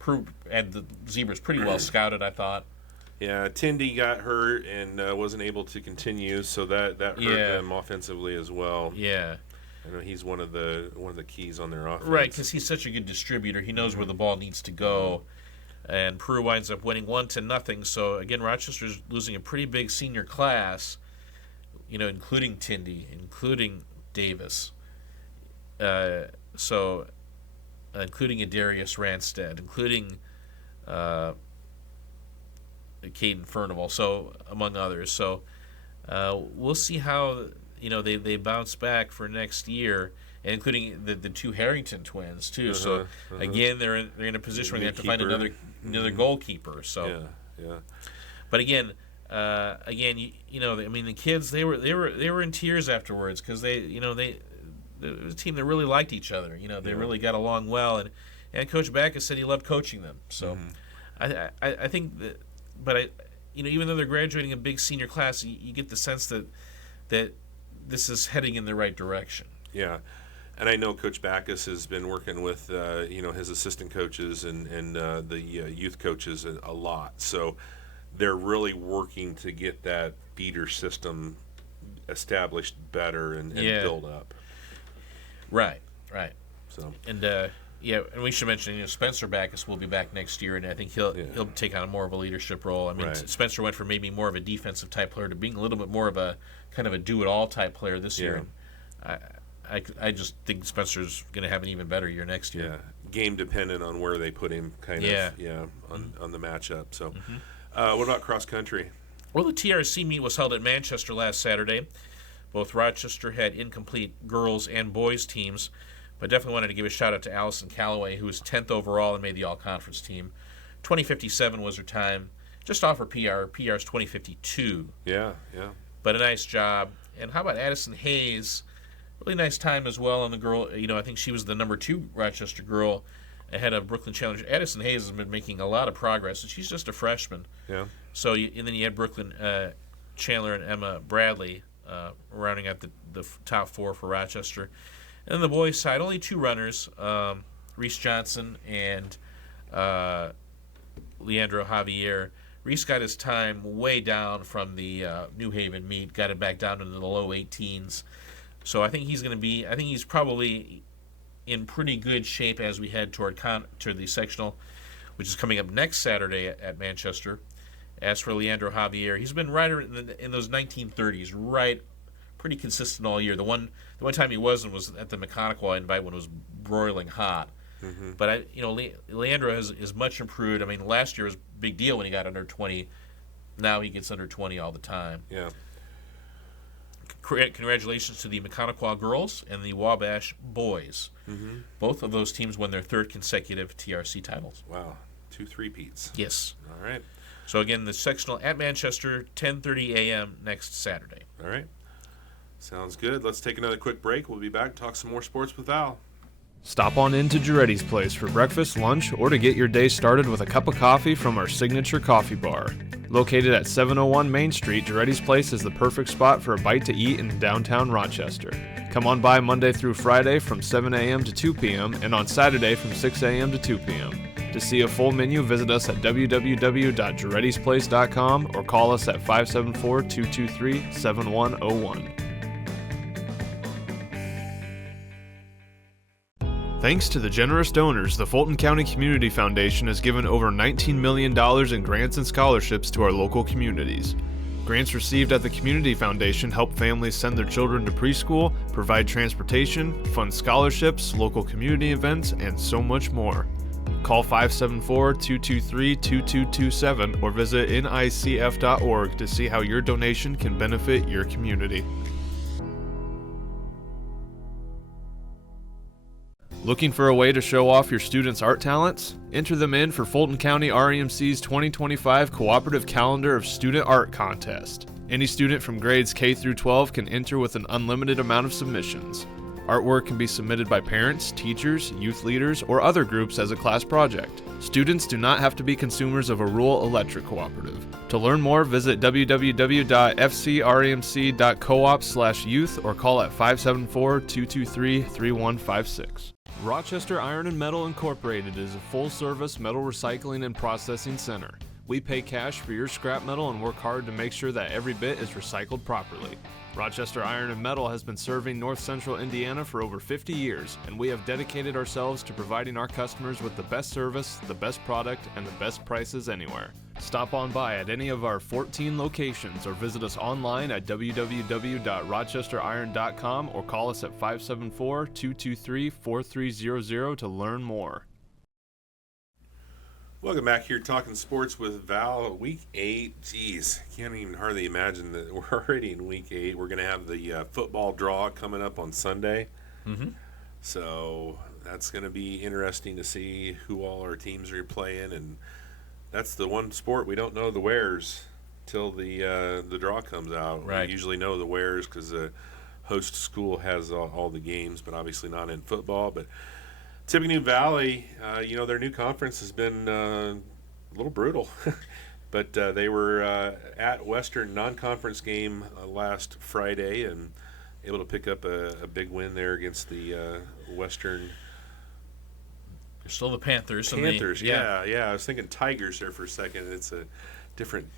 Peru and the Zebras pretty well scouted, I thought. Yeah, Tindy got hurt and wasn't able to continue, so that hurt them offensively as well. Yeah. I know he's one of the keys on their offense. Right, because he's such a good distributor. He knows where the ball needs to go. And Peru winds up winning 1-0. So, again, Rochester's losing a pretty big senior class, including Tindy, including Davis. Including Adarius Ranstead, including Caden Furnival, so among others. So we'll see how they bounce back for next year, and including the 2 Harrington twins too. So again, they're in a position where they have to find another goalkeeper. So yeah. But again, the kids they were in tears afterwards because it was a team that really liked each other. They really got along well, and Coach Backus said he loved coaching them. So I think that. But even though they're graduating a big senior class, you get the sense that this is heading in the right direction. Yeah, and I know Coach Backus has been working with his assistant coaches and the youth coaches a lot. So they're really working to get that feeder system established better and build up. Right. So and we should mention, Spencer Backus will be back next year, and I think he'll take on more of a leadership role. I mean, right. Spencer went from maybe more of a defensive type player to being a little bit more of a kind of a do-it-all type player this year. I just think Spencer's going to have an even better year next year. Yeah, game dependent on where they put him, on the matchup. So, what about cross country? Well, the TRC meet was held at Manchester last Saturday. Both Rochester had incomplete girls and boys teams. But definitely wanted to give a shout-out to Allison Calloway, who was 10th overall and made the all-conference team. 20:57 was her time, just off her PR. PR's 20:52. Yeah. But a nice job. And how about Addison Hayes? Really nice time as well on the girl. I think she was the number 2 Rochester girl ahead of Brooklyn Challenger. Addison Hayes has been making a lot of progress, and she's just a freshman. Yeah. So, and then you had Brooklyn Chandler and Emma Bradley rounding out the top 4 for Rochester. And then the boys' side, only 2 runners, Reese Johnson and Leandro Javier. Reese got his time way down from the New Haven meet, got it back down into the low 18s. So I think he's probably in pretty good shape as we head toward the sectional, which is coming up next Saturday at Manchester. As for Leandro Javier, he's been right in those 1930s, right, pretty consistent all year. The one time he wasn't was at the McConaughey invite when it was broiling hot. Mm-hmm. But Leandro is much improved. I mean, last year was a big deal when he got under 20. Now he gets under 20 all the time. Yeah. Congratulations to the McConaughey girls and the Wabash boys. Mm-hmm. Both of those teams won their 3rd consecutive TRC titles. Wow, 2 3-peats. Yes. All right. So again, the sectional at Manchester, 10:30 a.m. next Saturday. All right. Sounds good. Let's take another quick break. We'll be back and talk some more sports with Al. Stop on in to Giretti's Place for breakfast, lunch, or to get your day started with a cup of coffee from our signature coffee bar. Located at 701 Main Street, Giretti's Place is the perfect spot for a bite to eat in downtown Rochester. Come on by Monday through Friday from 7 a.m. to 2 p.m. and on Saturday from 6 a.m. to 2 p.m. To see a full menu, visit us at www.girettisplace.com or call us at 574-223-7101. Thanks to the generous donors, the Fulton County Community Foundation has given over $19 million in grants and scholarships to our local communities. Grants received at the Community Foundation help families send their children to preschool, provide transportation, fund scholarships, local community events, and so much more. Call 574-223-2227 or visit nicf.org to see how your donation can benefit your community. Looking for a way to show off your students' art talents? Enter them in for Fulton County REMC's 2025 Cooperative Calendar of Student Art Contest. Any student from grades K through 12 can enter with an unlimited amount of submissions. Artwork can be submitted by parents, teachers, youth leaders, or other groups as a class project. Students do not have to be consumers of a rural electric cooperative. To learn more, visit www.fcremc.coop/youth or call at 574-223-3156. Rochester Iron and Metal Incorporated is a full-service metal recycling and processing center. We pay cash for your scrap metal and work hard to make sure that every bit is recycled properly. Rochester Iron and Metal has been serving North Central Indiana for over 50 years, and we have dedicated ourselves to providing our customers with the best service, the best product, and the best prices anywhere. Stop on by at any of our 14 locations or visit us online at www.rochesteriron.com or call us at 574-223-4300 to learn more. Welcome back here, Talking Sports with Val. Week 8, geez, can't even hardly imagine that we're already in Week 8. We're going to have the football draw coming up on Sunday. Mm-hmm. So that's going to be interesting to see who all our teams are playing, and that's the one sport we don't know the winners till the draw comes out. Right. We usually know the winners because the host school has all the games, but obviously not in football. But Tippecanoe Valley, their new conference has been a little brutal, but they were at Western non-conference game last Friday and able to pick up a big win there against the Western They're still the Panthers. Panthers. Yeah. I was thinking Tigers there for a second. It's a different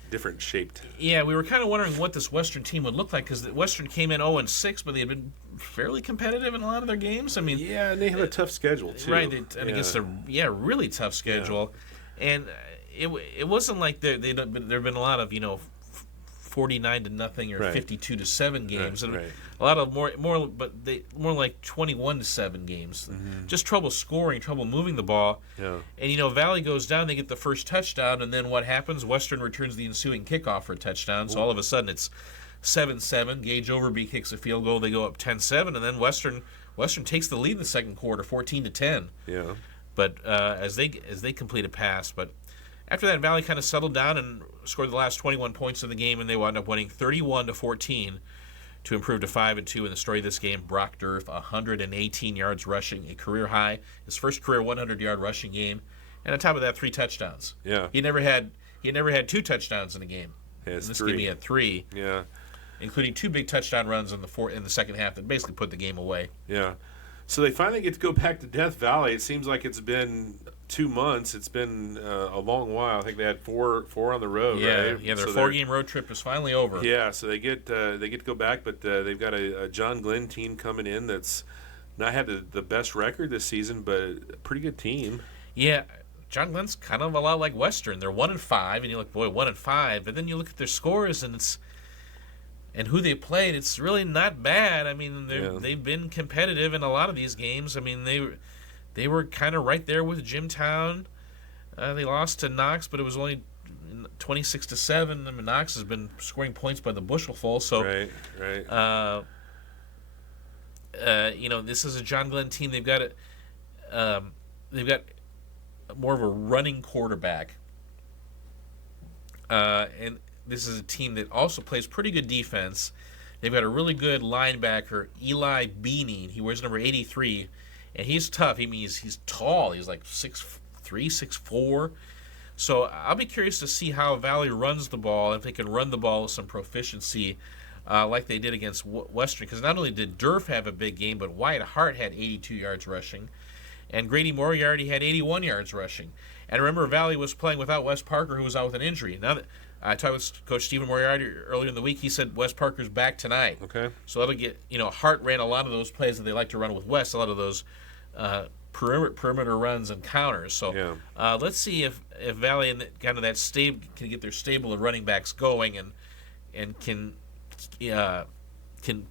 shaped. Yeah, we were kind of wondering what this Western team would look like because Western came in 0-6, but they had been fairly competitive in a lot of their games. I mean, yeah, and they have a tough schedule too. Right, against a really tough schedule, and it wasn't like there have been a lot of 49-0 or Right. 52-7 games, and Right. a lot of more like 21-7 games. Mm-hmm. Just trouble scoring, trouble moving the ball. Yeah. And Valley goes down, they get the first touchdown, and then what happens? Western returns the ensuing kickoff for a touchdown. So all of a sudden it's 7-7. Gage Overby kicks a field goal. They go up 10-7, and then Western takes the lead in the second quarter, 14-10. Yeah. But as they complete a pass, but after that, Valley kind of settled down and scored the last 21 points of the game, and they wound up winning 31-14 to improve to 5-2 in the story of this game. Brock Durf, 118 yards rushing, a career high, his first career 100-yard rushing game, and on top of that, 3 touchdowns. Yeah. He never had 2 touchdowns in a game. He has In this 3. game, he had 3, Yeah. including 2 big touchdown runs in the second half that basically put the game away. Yeah. So they finally get to go back to Death Valley. It seems like it's been 2 months. It's been a long while. I think they had four on the road. Right? Their So 4-game road trip is finally over. Yeah, so they get to go back, but they've got a John Glenn team coming in that's not had the best record this season, but a pretty good team. Yeah, John Glenn's kind of a lot like Western. They're 1-5, and you're like, boy, 1-5. But then you look at their scores and who they played. It's really not bad. I mean, they've been competitive in a lot of these games. I mean, they were kind of right there with Jimtown. They lost to Knox, but it was only 26-7. I mean, Knox has been scoring points by the bushel so Right. this is a John Glenn team. They've got more of a running quarterback, and this is a team that also plays pretty good defense. They've got a really good linebacker, Eli Beanie. He wears number 83, and he's tough. He's tall. He's like 6'3", 6'4". So I'll be curious to see how Valley runs the ball, if they can run the ball with some proficiency like they did against Western. Because not only did Durf have a big game, but Wyatt Hart had 82 yards rushing, and Grady Moriarty had 81 yards rushing. And remember, Valley was playing without Wes Parker, who was out with an injury. Now that I talked with Coach Stephen Moriarty earlier in the week, he said Wes Parker's back tonight. Okay. So that'll get, Hart ran a lot of those plays that they like to run with Wes, a lot of those perimeter runs and counters. So let's see if Valley and kind of that can get their stable of running backs going, and and can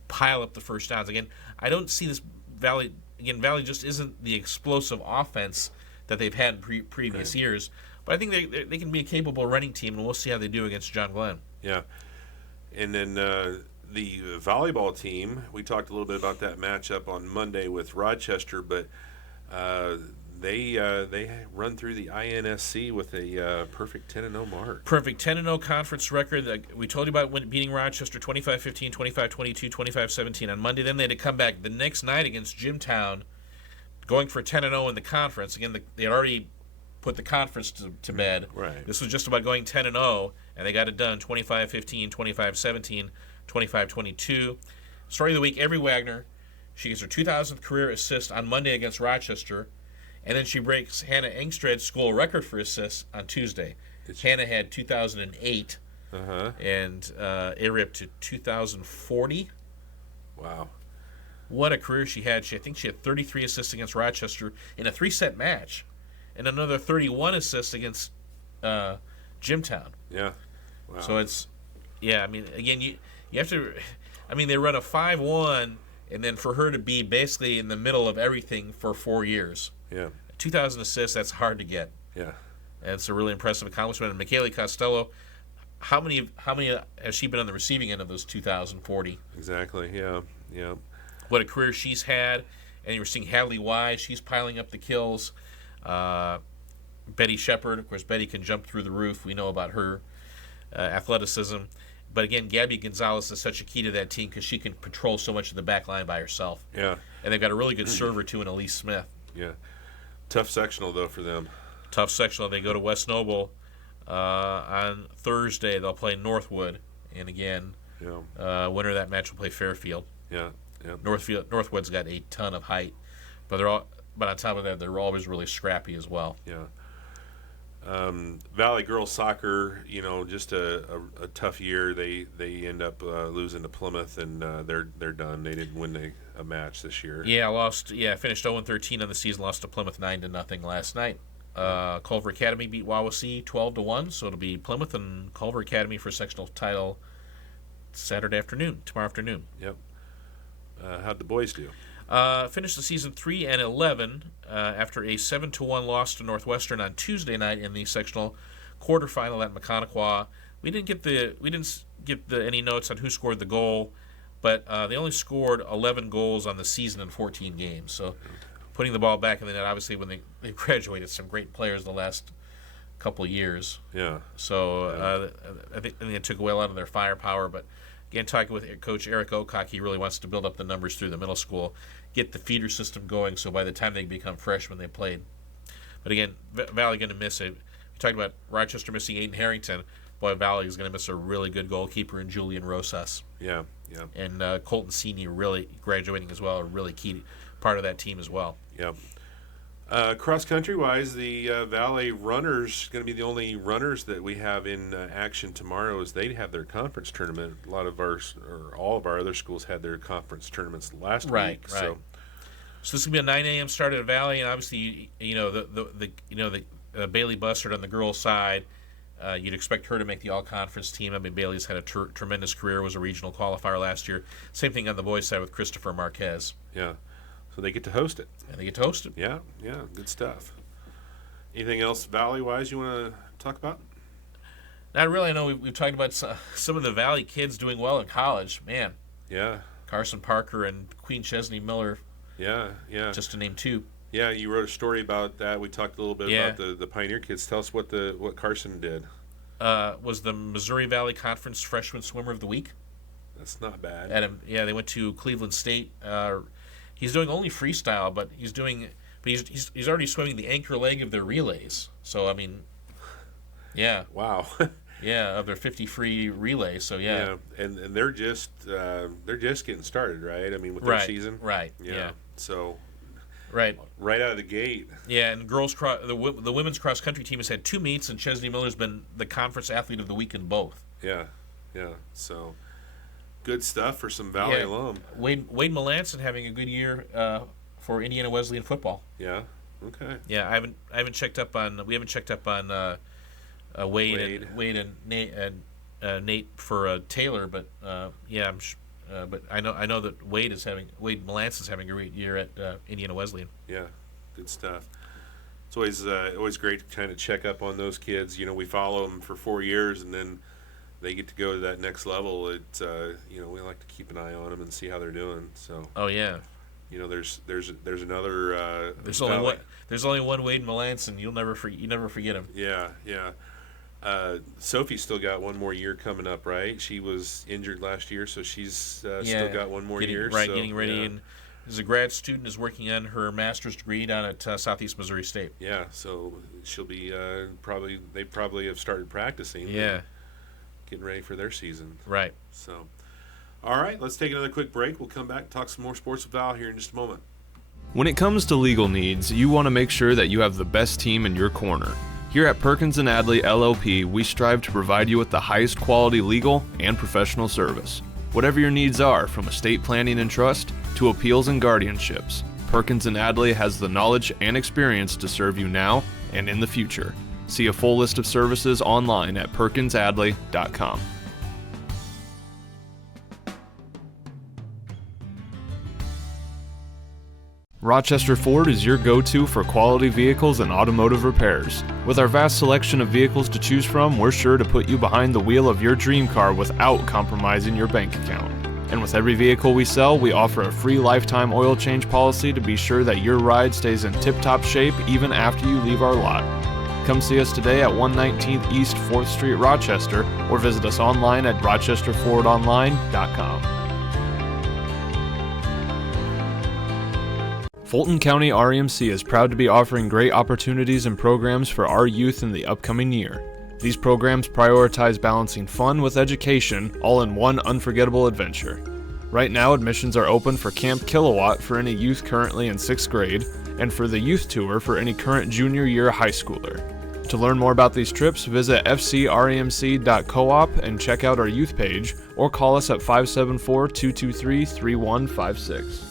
pile up the first downs. Again, I don't see this Valley. Again, Valley just isn't the explosive offense that they've had in previous years. But I think they can be a capable running team, and we'll see how they do against John Glenn. Yeah. And then the volleyball team, we talked a little bit about that matchup on Monday with Rochester, but they run through the INSC with a perfect 10-0 mark. Perfect 10-0 conference record. We told you about beating Rochester 25-15, 25-22, 25-17 on Monday. Then they had to come back the next night against Jimtown, going for 10-0 in the conference. Again, they had already put the conference to bed. Right. This was just about going 10-0, and they got it done 25-15, 25-17, 25-22. Story of the week, Avery Wagner. She gets her 2,000th career assist on Monday against Rochester, and then she breaks Hannah Engstrad's school record for assists on Tuesday. Hannah had 2008, and Avery up to 2040. Wow. What a career she had. I think she had 33 assists against Rochester in a 3-set match, and another 31 assists against Jimtown. Yeah. Wow. So it's, I mean, again, you have to, I mean, they run a 5-1, and then for her to be basically in the middle of everything for 4 years. Yeah. 2,000 assists, that's hard to get. Yeah. And it's a really impressive accomplishment. And Michaeli Costello, how many has she been on the receiving end of those 2,040? Exactly. Yeah. Yeah. What a career she's had. And you're seeing Hadley Wise, she's piling up the kills. Betty Shepard, of course, Betty can jump through the roof. We know about her athleticism. But again, Gabby Gonzalez is such a key to that team because she can patrol so much of the back line by herself. Yeah. And they've got a really good server, too, in Elise Smith. Yeah. Tough sectional, though, for them. Tough sectional. They go to West Noble on Thursday. They'll play Northwood. And again, winner of that match will play Fairfield. Yeah. Yeah. Northwood's got a ton of height. But on top of that, they're always really scrappy as well. Yeah. Valley girls soccer, just a tough year. They end up losing to Plymouth, and they're done. They didn't win a match this year. Yeah, lost. Yeah, finished 0-13 on the season. Lost to Plymouth 9-0 last night. Culver Academy beat Wawasee 12-1. So it'll be Plymouth and Culver Academy for sectional title tomorrow afternoon. Yep. How'd the boys do? Finished the season 3-11 after a 7-1 loss to Northwestern on Tuesday night in the sectional quarterfinal at Mechaniqua. We didn't get any notes on who scored the goal, but they only scored 11 goals on the season in 14 games. So putting the ball back in the net, obviously, when they graduated some great players the last couple of years. Yeah. So I think it took away a lot of their firepower, but again, talking with Coach Eric Ocock, he really wants to build up the numbers through the middle school, get the feeder system going, so by the time they become freshmen, they played. But again, Valley going to miss it. We talked about Rochester missing Aiden Harrington. Boy, Valley is going to miss a really good goalkeeper in Julian Rosas. Yeah, yeah. And Colton Senior really graduating as well, a really key part of that team as well. Yeah. Cross country wise, the Valley runners going to be the only runners that we have in action tomorrow, as they have their conference tournament. All of our other schools had their conference tournaments last week. Right. So this is going to be a 9 a.m. start at Valley, and obviously the Bailey Bussard on the girls' side. You'd expect her to make the all-conference team. I mean, Bailey's had a tremendous career, was a regional qualifier last year. Same thing on the boys' side with Christopher Marquez. Yeah. So they get to host it. And they get to host it. Yeah, good stuff. Anything else Valley-wise you want to talk about? Not really. I know we've talked about some of the Valley kids doing well in college. Man. Yeah. Carson Parker and Queen Chesney Miller. Yeah. Just to name two. Yeah, you wrote a story about that. We talked a little bit about the Pioneer kids. Tell us what Carson did. Was the Missouri Valley Conference Freshman Swimmer of the Week. That's not bad. They went to Cleveland State. He's doing only freestyle, but he's already swimming the anchor leg of their relays. So I mean, yeah. Wow. Yeah, of their 50 free relay. So yeah. Yeah, and they're just getting started, right? I mean, with their season. Right. Yeah. So. Right out of the gate. Yeah, and the women's cross country team has had 2 meets, and Chesney Miller's been the conference athlete of the week in both. Yeah. So good stuff for some Valley alum. Wade Melanson having a good year for Indiana Wesleyan football. Yeah. Okay. Yeah, we haven't checked up on Wade and Nate for Taylor, but yeah, but I know that Wade Malance is having a great year at Indiana Wesleyan. Yeah, good stuff. It's always great to kind of check up on those kids. You know, we follow them for 4 years, and then they get to go to that next level. We like to keep an eye on them and see how they're doing. So. Oh yeah. You know, there's another. There's only one Wade Malance, and you never forget him. Yeah. Sophie's still got one more year coming up, right? She was injured last year, so she's still got one more year. Right, so, getting ready, yeah. and as a grad student, is working on her master's degree down at Southeast Missouri State. Yeah, so she'll be they probably have started practicing. Yeah, getting ready for their season. Right. So, all right, let's take another quick break. We'll come back and talk some more sports with Val here in just a moment. When it comes to legal needs, you want to make sure that you have the best team in your corner. Here at Perkins & Adley LLP, we strive to provide you with the highest quality legal and professional service. Whatever your needs are, from estate planning and trust to appeals and guardianships, Perkins & Adley has the knowledge and experience to serve you now and in the future. See a full list of services online at perkinsadley.com. Rochester Ford is your go-to for quality vehicles and automotive repairs. With our vast selection of vehicles to choose from, we're sure to put you behind the wheel of your dream car without compromising your bank account. And with every vehicle we sell, we offer a free lifetime oil change policy to be sure that your ride stays in tip-top shape even after you leave our lot. Come see us today at 119th East 4th Street, Rochester, or visit us online at rochesterfordonline.com. Fulton County REMC is proud to be offering great opportunities and programs for our youth in the upcoming year. These programs prioritize balancing fun with education, all in one unforgettable adventure. Right now, admissions are open for Camp Kilowatt for any youth currently in 6th grade, and for the youth tour for any current junior year high schooler. To learn more about these trips, visit fcremc.coop and check out our youth page, or call us at 574-223-3156.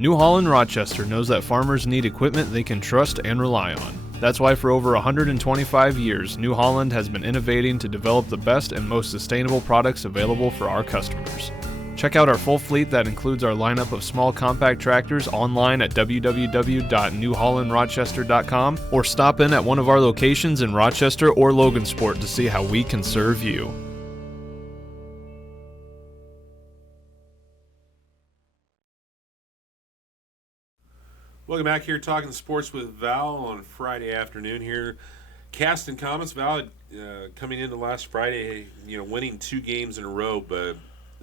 New Holland Rochester knows that farmers need equipment they can trust and rely on. That's why for over 125 years, New Holland has been innovating to develop the best and most sustainable products available for our customers. Check out our full fleet that includes our lineup of small compact tractors online at www.newhollandrochester.com, or stop in at one of our locations in Rochester or Logansport to see how we can serve you. Welcome back here, talking sports with Val on Friday afternoon here. Cast and comments, Val, coming into last Friday, winning 2 games in a row, but a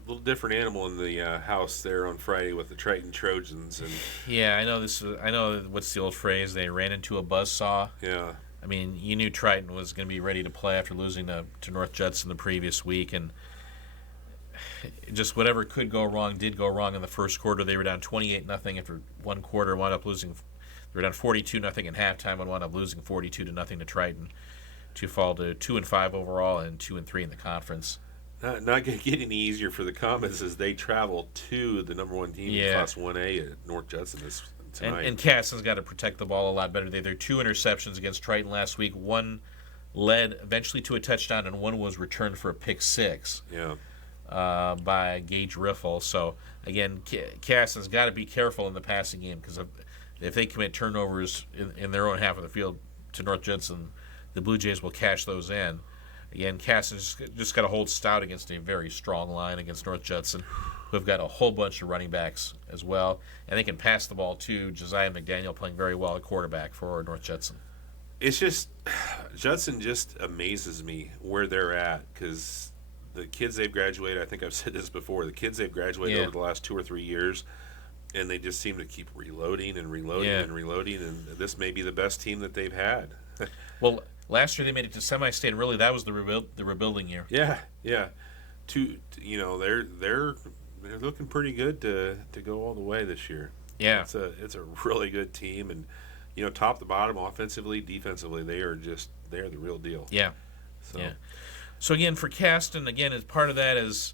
little different animal in the house there on Friday with the Triton Trojans. And yeah, I know what's the old phrase? They ran into a buzzsaw. Yeah. I mean, you knew Triton was going to be ready to play after losing to North Judson the previous week, and just whatever could go wrong did go wrong in the first quarter. They were down 28-0 after one quarter, wound up losing. They were down 42-0 at halftime and wound up losing 42-0 to Triton to fall to 2-5 overall and 2-3 in the conference. Not going to get any easier for the Comets as they travel to the number 1 team in Class 1A at North Judson tonight. And Caston's got to protect the ball a lot better. They had 2 interceptions against Triton last week. One led eventually to a touchdown, and one was returned for a pick 6. Yeah. By Gage Riffle. So, again, Caston's got to be careful in the passing game, because if they commit turnovers in their own half of the field to North Judson, the Blue Jays will cash those in. Again, Caston's just got to hold stout against a very strong line against North Judson, who have got a whole bunch of running backs as well. And they can pass the ball, too. Josiah McDaniel playing very well at quarterback for North Judson. It's just, Judson just amazes me where they're at, because the kids they've graduated, I think I've said this before, the kids they've graduated over the last 2 or 3 years, and they just seem to keep reloading and reloading and reloading, and this may be the best team that they've had. Well, last year they made it to semi-state, and really that was the rebuilding year. Yeah. They're looking pretty good to go all the way this year. Yeah. It's a really good team, and top to bottom, offensively, defensively, they are the real deal. Yeah. So again, for Caston, again, as part of that is,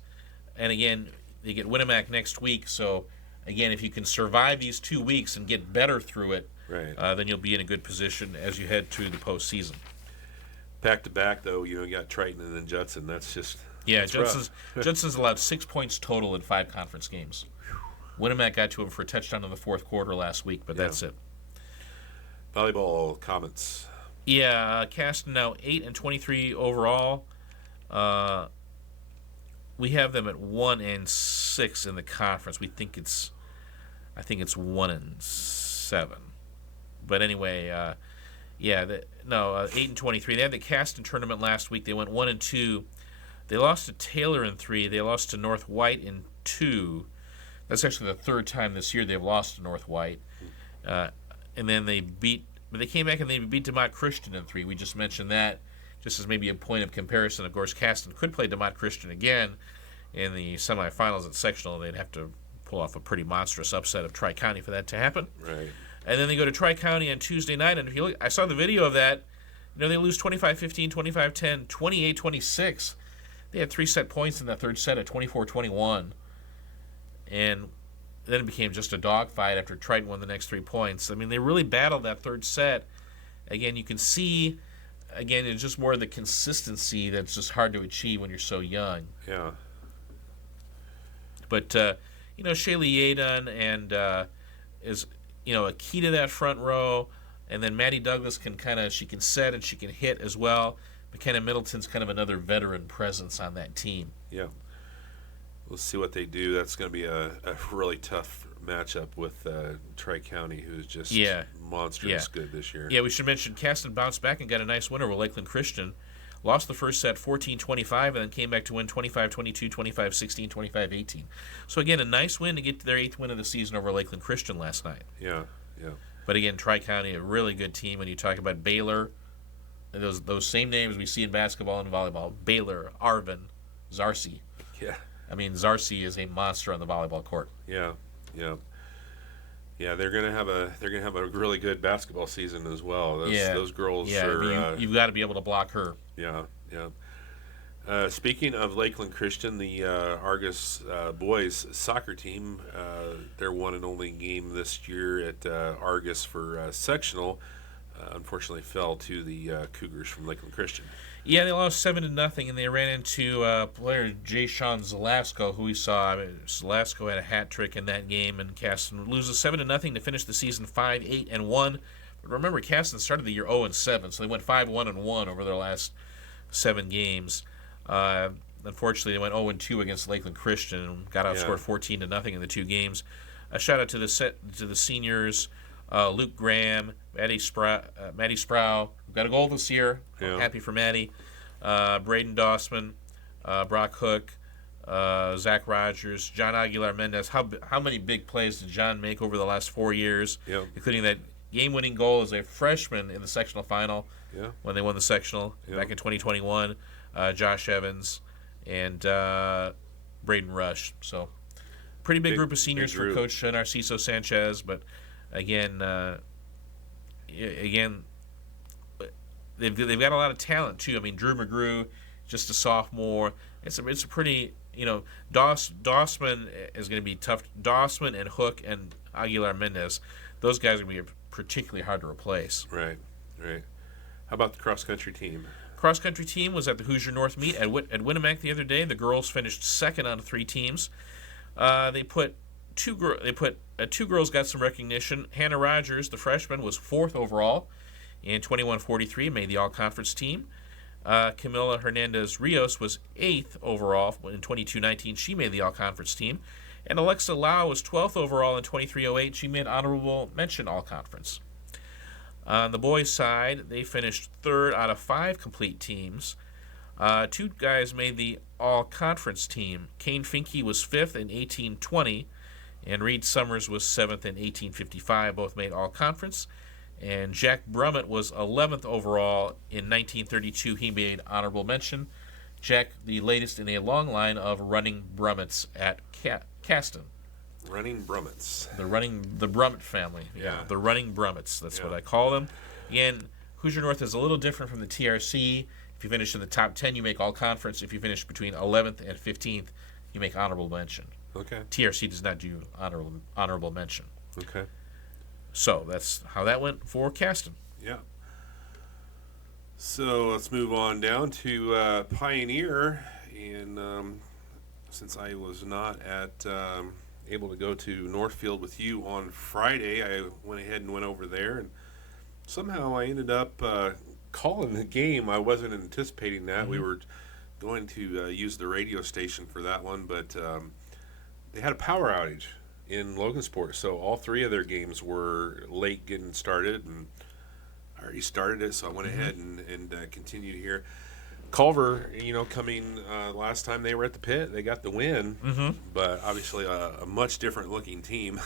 and again, they get Winnemac next week. So again, if you can survive these 2 weeks and get better through it, right, then you'll be in a good position as you head to the postseason. Back to back, though, you got Triton and then Judson. That's just Yeah, that's Judson's allowed 6 points total in 5 conference games. Winamac got to him for a touchdown in the fourth quarter last week, but that's it. Volleyball comments. Yeah, Caston now 8-23 overall. We have them at 1-6 in the conference. I think it's 1-7. But anyway, 8-23. They had the Caston tournament last week. They went 1-2. They lost to Taylor in 3. They lost to North White in 2. That's actually the third time this year they've lost to North White. And then they came back and they beat DeMott Christian in 3. We just mentioned that just as maybe a point of comparison. Of course, Caston could play DeMott Christian again in the semifinals at sectional. They'd have to pull off a pretty monstrous upset of Tri-County for that to happen. Right. And then they go to Tri-County on Tuesday night, and if you look, I saw the video of that. They lose 25-15, 25-10, 28-26. They had 3 set points in that third set at 24-21. And then it became just a dogfight after Triton won the next 3 points. I mean, they really battled that third set. Again, you can see, it's just more of the consistency that's just hard to achieve when you're so young. Yeah. But, Shaylee Yadon and is, a key to that front row. And then Maddie Douglas she can set and she can hit as well. McKenna Middleton's kind of another veteran presence on that team. Yeah. We'll see what they do. That's going to be a really tough matchup with Tri-County, who's just monstrous good this year. Yeah, we should mention Caston bounced back and got a nice winner with Lakeland Christian. Lost the first set 14-25 and then came back to win 25-22, 25-16, 25-18. So again, a nice win to get to their 8th win of the season over Lakeland Christian last night. Yeah. But again, Tri-County, a really good team. When you talk about Baylor, those same names we see in basketball and volleyball, Baylor, Arvin, Zarcy. Yeah. I mean, Zarcy is a monster on the volleyball court. Yeah. They're gonna have a really good basketball season as well. Those girls are. You've got to be able to block her. Yeah. Speaking of Lakeland Christian, the Argus boys soccer team, their one and only game this year at Argus for sectional, unfortunately fell to the Cougars from Lakeland Christian. Yeah, they lost 7-0, and they ran into player Jay Sean Zelasco, who we saw. Zelasco had a hat trick in that game, and Caston loses 7-0 to finish the season 5-8-1. But remember, Caston started the year 0-7, so they went 5-1-1 over their last 7 games. Unfortunately, they went 0-2 against Lakeland Christian and got outscored 14-0 in the 2 games. A shout out to the seniors, Luke Graham, Maddie Sproul. We've got a goal this year. Yeah. Happy for Maddie. Braden Dossman, Brock Hook, Zach Rogers, John Aguilar Mendez. How many big plays did John make over the last 4 years, including that game-winning goal as a freshman in the sectional final when they won the sectional back in 2021. Josh Evans and Braden Rush. So pretty big group of seniors for Coach Narciso Sanchez. But again, they've got a lot of talent too. I mean, Drew McGrew, just a sophomore. It's a pretty, Dossman is going to be tough. Dossman and Hook and Aguilar Mendez, those guys are going to be particularly hard to replace. Right. How about the cross-country team? Cross-country team was at the Hoosier North meet at Winamac the other day. The girls finished second out of 3 teams. They put two girls got some recognition. Hannah Rogers, the freshman, was 4th overall in 21-43, made the all-conference team. Camila Hernandez Rios was 8th overall in 22-19. She made the all-conference team. And Alexa Lau was 12th overall in 23-08. She made honorable mention all-conference. On the boys' side, they finished 3rd out of 5 complete teams. 2 guys made the all-conference team. Kane Finke was 5th in 18-20, and Reed Summers was 7th in 18-55. Both made all-conference. And Jack Brummett was 11th overall in 1932. He made honorable mention. Jack, the latest in a long line of running Brummets at Caston. Running Brummets. The Brummett family. Yeah. The running Brummets. That's what I call them. Again, Hoosier North is a little different from the TRC. If you finish in the top 10, you make all conference. If you finish between 11th and 15th, you make honorable mention. Okay. TRC does not do honorable mention. Okay. So that's how that went for Caston. Yeah. So let's move on down to Pioneer. And since I was not able to go to Northfield with you on Friday, I went ahead and went over there. And somehow I ended up calling the game. I wasn't anticipating that. We were going to use the radio station for that one, but they had a power outage in Logansport. So all three of their games were late getting started. And I already started it, so I went ahead and continued here. Culver, coming last time they were at the pit, they got the win, but obviously a much different looking team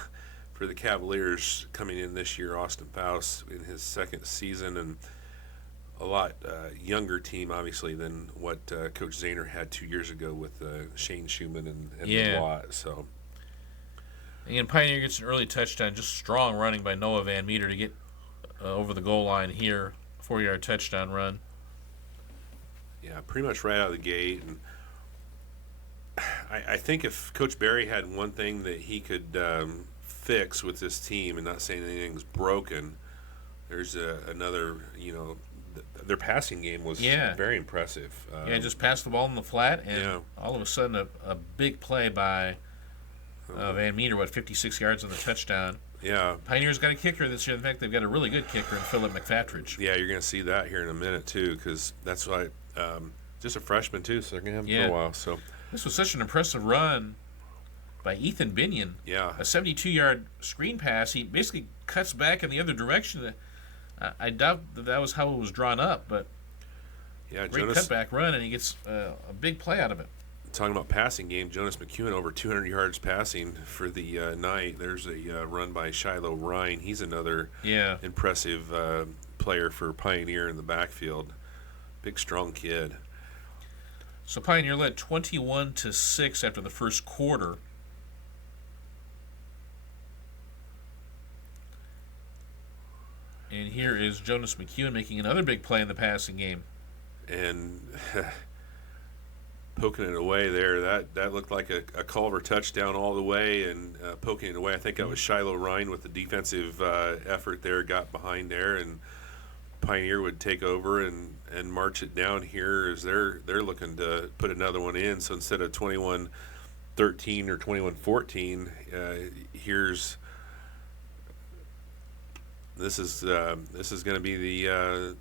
for the Cavaliers coming in this year. Austin Faust in his second season, and a lot younger team, obviously, than what Coach Zahner had 2 years ago with Shane Schumann and Watt. So, Again, Pioneer gets an early touchdown, just strong running by Noah Van Meter to get over the goal line here, 4-yard touchdown run. Yeah, pretty much right out of the gate. And I think if Coach Barry had one thing that he could fix with this team, and not saying anything's broken, there's another, their passing game was very impressive. Just pass the ball in the flat, and all of a sudden a big play by Van Meter, 56 yards on the touchdown. Yeah. Pioneers got a kicker this year. In fact, they've got a really good kicker in Philip McFatridge. Yeah, you're going to see that here in a minute, too, because that's why just a freshman, too, so they're going to have him for a while. So this was such an impressive run by Ethan Binion. Yeah. A 72-yard screen pass. He basically cuts back in the other direction. I doubt that was how it was drawn up, but great cutback run, and he gets a big play out of it. Talking about passing game, Jonas McEwen over 200 yards passing for the night. There's a run by Shiloh Ryan. He's another impressive player for Pioneer in the backfield. Big, strong kid. So Pioneer led 21-6 after the first quarter. And here is Jonas McEwen making another big play in the passing game. And poking it away there. That looked like a Culver touchdown all the way, and poking it away. I think that was Shiloh Ryan with the defensive effort there, got behind there, and Pioneer would take over and march it down here as they're looking to put another one in. So instead of 21-13 or 21-14, this is going to be the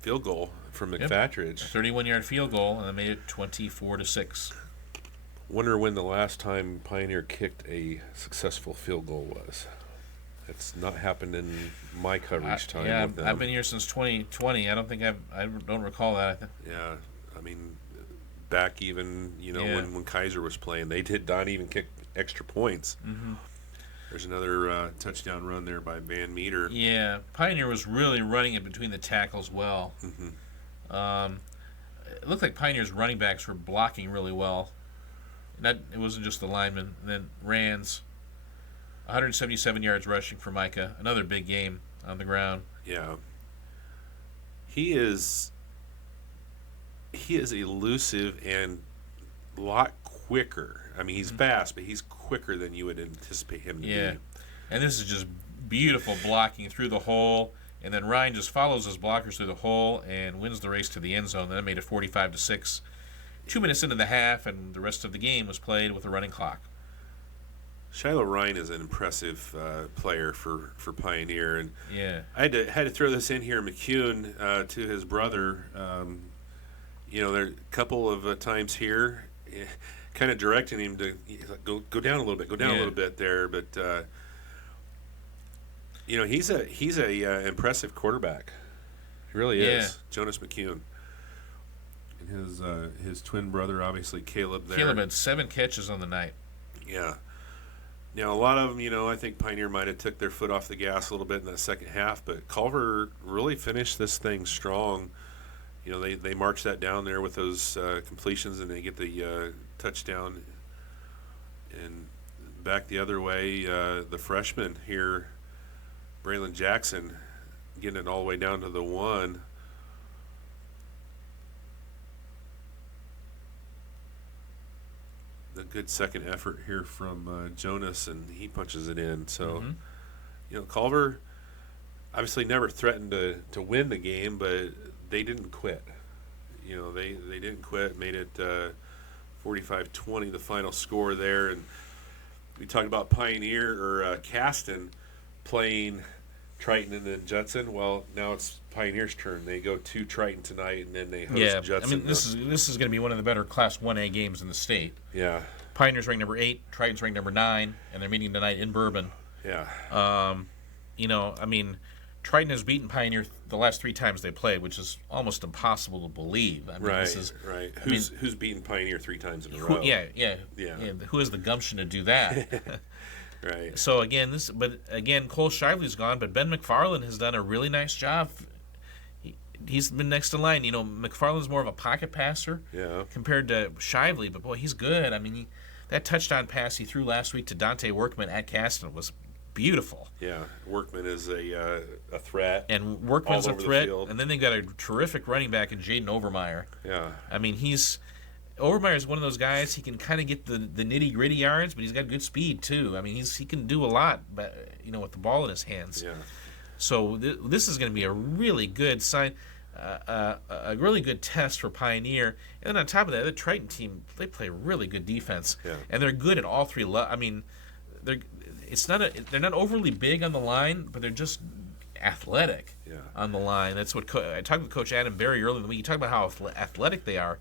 field goal from McFatridge. 31-yard field goal, and they made it 24-6. Wonder when the last time Pioneer kicked a successful field goal was. It's not happened in my coverage time with them. I've been here since 2020. I don't think I don't recall that. Yeah, I mean, back even when Kaiser was playing, they did not even kick extra points. Mm-hmm. There's another touchdown run there by Van Meter. Yeah, Pioneer was really running it between the tackles well. Mm-hmm. It looked like Pioneer's running backs were blocking really well. It wasn't just the linemen. And then Rands, 177 yards rushing for Micah. Another big game on the ground. Yeah. He is elusive and a lot quicker. I mean, he's fast, but he's quicker than you would anticipate him to be. And this is just beautiful blocking through the hole. And then Ryan just follows his blockers through the hole and wins the race to the end zone. Then it made it 45-6. 2 minutes into the half, and the rest of the game was played with a running clock. Shiloh Ryan is an impressive player for Pioneer, and I had to throw this in here. McEwen to his brother. There are a couple of times here, kind of directing him to go down a little bit, a little bit there. But he's a impressive quarterback. He really is. Jonas McEwen. And his twin brother, obviously Caleb there. Caleb had 7 catches on the night. Yeah. Now, a lot of them, I think Pioneer might have took their foot off the gas a little bit in that second half, but Culver really finished this thing strong. They marched that down there with those completions, and they get the touchdown. And back the other way, the freshman here, Braylon Jackson, getting it all the way down to the 1. A good second effort here from Jonas, and he punches it in. So, Culver obviously never threatened to win the game, but they didn't quit. You know, they didn't quit, made it 45-20 the final score there. And we talked about Pioneer or Caston playing Triton and then Judson. Well, now it's Pioneer's turn. They go to Triton tonight, and then they host Judson. I mean, this is going to be one of the better Class 1A games in the state. Yeah. Pioneer's ranked number 8, Triton's ranked number 9, and they're meeting tonight in Bourbon. Yeah. You know, I mean, Triton has beaten Pioneer the last 3 times they played, which is almost impossible to believe. I mean, Right. This is, Right. I mean, Who's beaten Pioneer 3 times in a row? yeah. Yeah. Who has the gumption to do that? Right. So again, Cole Shively's gone, but Ben McFarland has done a really nice job. He's been next in line. You know, McFarland's more of a pocket passer Yeah. compared to Shively, but boy, he's good. I mean, that touchdown pass he threw last week to Dante Workman at Caston was beautiful. Yeah. Workman is a threat. And Workman's All a over the threat, field. and then they got a terrific running back in Jaden Overmeyer. Yeah. I mean, Overmeyer is one of those guys. He can kind of get the nitty gritty yards, but he's got good speed too. I mean, he can do a lot, but with the ball in his hands. Yeah. So this is going to be a really good sign, a really good test for Pioneer. And then on top of that, the Triton team, they play really good defense, Yeah. and they're good at all 3 levels. I mean, they're not overly big on the line, but they're just athletic Yeah. on the line. That's what I talked with Coach Adam Berry earlier in the week. You talk about how athletic they are,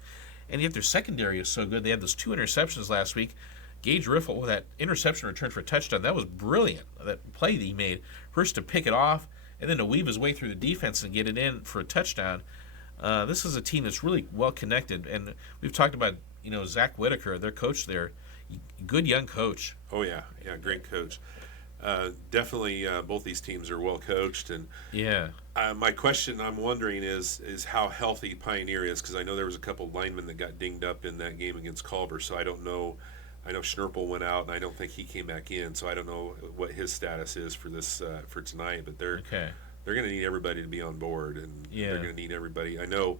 and yet their secondary is so good. They had those 2 interceptions last week. Gage Riffle with that interception return for a touchdown, that was brilliant. That play that he made, first to pick it off and then to weave his way through the defense and get it in for a touchdown. This is a team that's really well connected, and we've talked about Zach Whitaker, their coach there, good young coach. Oh yeah. Yeah. Great coach. Definitely, both these teams are well coached, and Yeah, my question I'm wondering is how healthy Pioneer is, because I know there was a couple of linemen that got dinged up in that game against Culver, so I don't know. I know Schnurple went out, and I don't think he came back in, so I don't know what his status is for this for tonight. But they're going to need everybody to be on board, and they're going to need everybody. I know,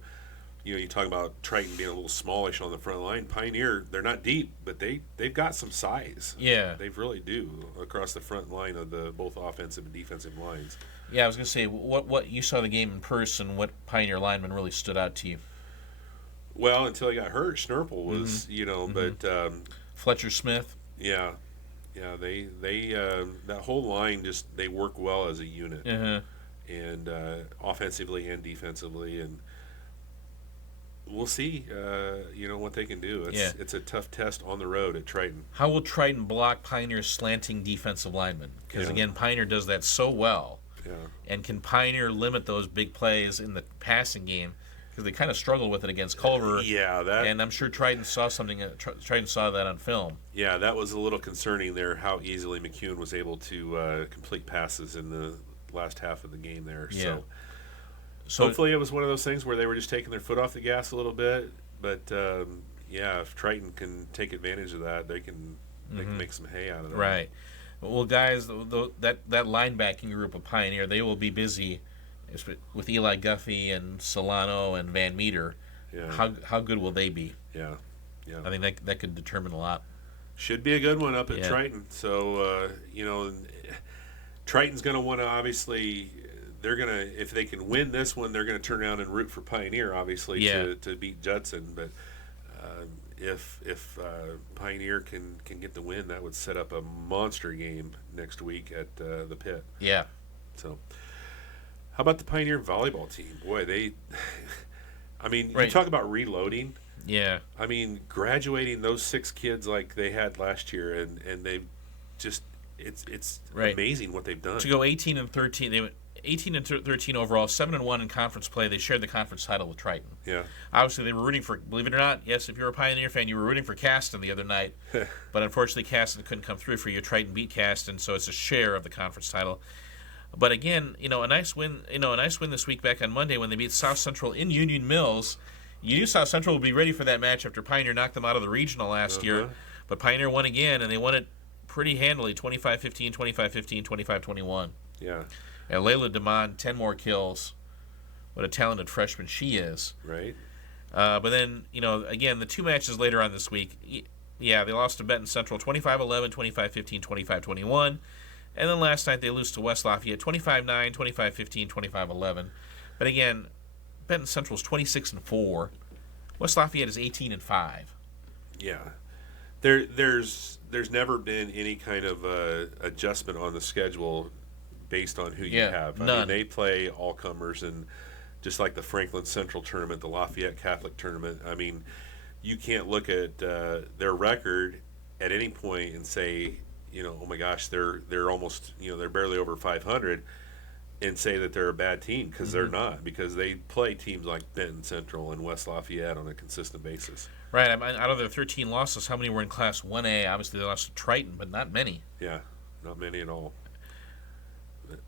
you talk about Triton being a little smallish on the front line. Pioneer, they're not deep, but they've got some size. Yeah. They really do across the front line of the both offensive and defensive lines. Yeah, I was going to say, what you saw the game in person, what Pioneer lineman really stood out to you? Well, until he got hurt, Schnurple was, but Fletcher Smith. yeah, they that whole line just they work well as a unit, and offensively and defensively, and we'll see, what they can do. It's a tough test on the road at Triton. How will Triton block Pioneer's slanting defensive linemen? Because again, Pioneer does that so well. Yeah. And can Pioneer limit those big plays in the passing game? Because they kind of struggled with it against Culver. Yeah, and I'm sure Triton saw something. Triton saw that on film. Yeah, that was a little concerning there. How easily McCune was able to complete passes in the last half of the game there. Yeah. So hopefully it was one of those things where they were just taking their foot off the gas a little bit. But if Triton can take advantage of that, they can make some hay out of that. Right. Well, guys, that linebacking group of Pioneer, they will be busy with Eli Guffey and Solano and Van Meter. Yeah. How good will they be? Yeah. I think that could determine a lot. Should be a good one up at Triton. So Triton's going to want to obviously. They're going to, if they can win this one, they're going to turn around and root for Pioneer, obviously, to beat Judson. But if Pioneer can get the win, that would set up a monster game next week at the Pit. Yeah. So, how about the Pioneer volleyball team? Boy, they. I mean, Right. you talk about reloading. Yeah. I mean, graduating those 6 kids like they had last year, and they've just it's Right. amazing what they've done. To go 18-13, they went 18-13 overall, 7-1 in conference play. They shared the conference title with Triton. Yeah. Obviously, they were rooting for, believe it or not, yes, if you're a Pioneer fan, you were rooting for Caston the other night. But unfortunately, Caston couldn't come through for you. Triton beat Caston, so it's a share of the conference title. But again, a nice win this week back on Monday when they beat South Central in Union Mills. You knew South Central would be ready for that match after Pioneer knocked them out of the regional last year. But Pioneer won again, and they won it pretty handily, 25-15, 25-15, 25-21. Yeah. And Layla DeMond, 10 more kills. What a talented freshman she is. Right. But then, again, the 2 matches later on this week, they lost to Benton Central 25-11, 25-15, 25-21. And then last night they lose to West Lafayette 25-9, 25-15, 25-11. But again, Benton Central's 26-4. West Lafayette is 18-5. Yeah, there's never been any kind of adjustment on the schedule based on who you have. I none. mean, they play all comers, and just like the Franklin Central tournament, the Lafayette Catholic tournament. I mean, you can't look at their record at any point and say, oh my gosh, they're almost, they're barely over 500, and say that they're a bad team, because they're not, because they play teams like Benton Central and West Lafayette on a consistent basis. Right. I mean, out of their 13 losses, how many were in Class 1A? Obviously, they lost to Triton, but not many. Yeah, not many at all.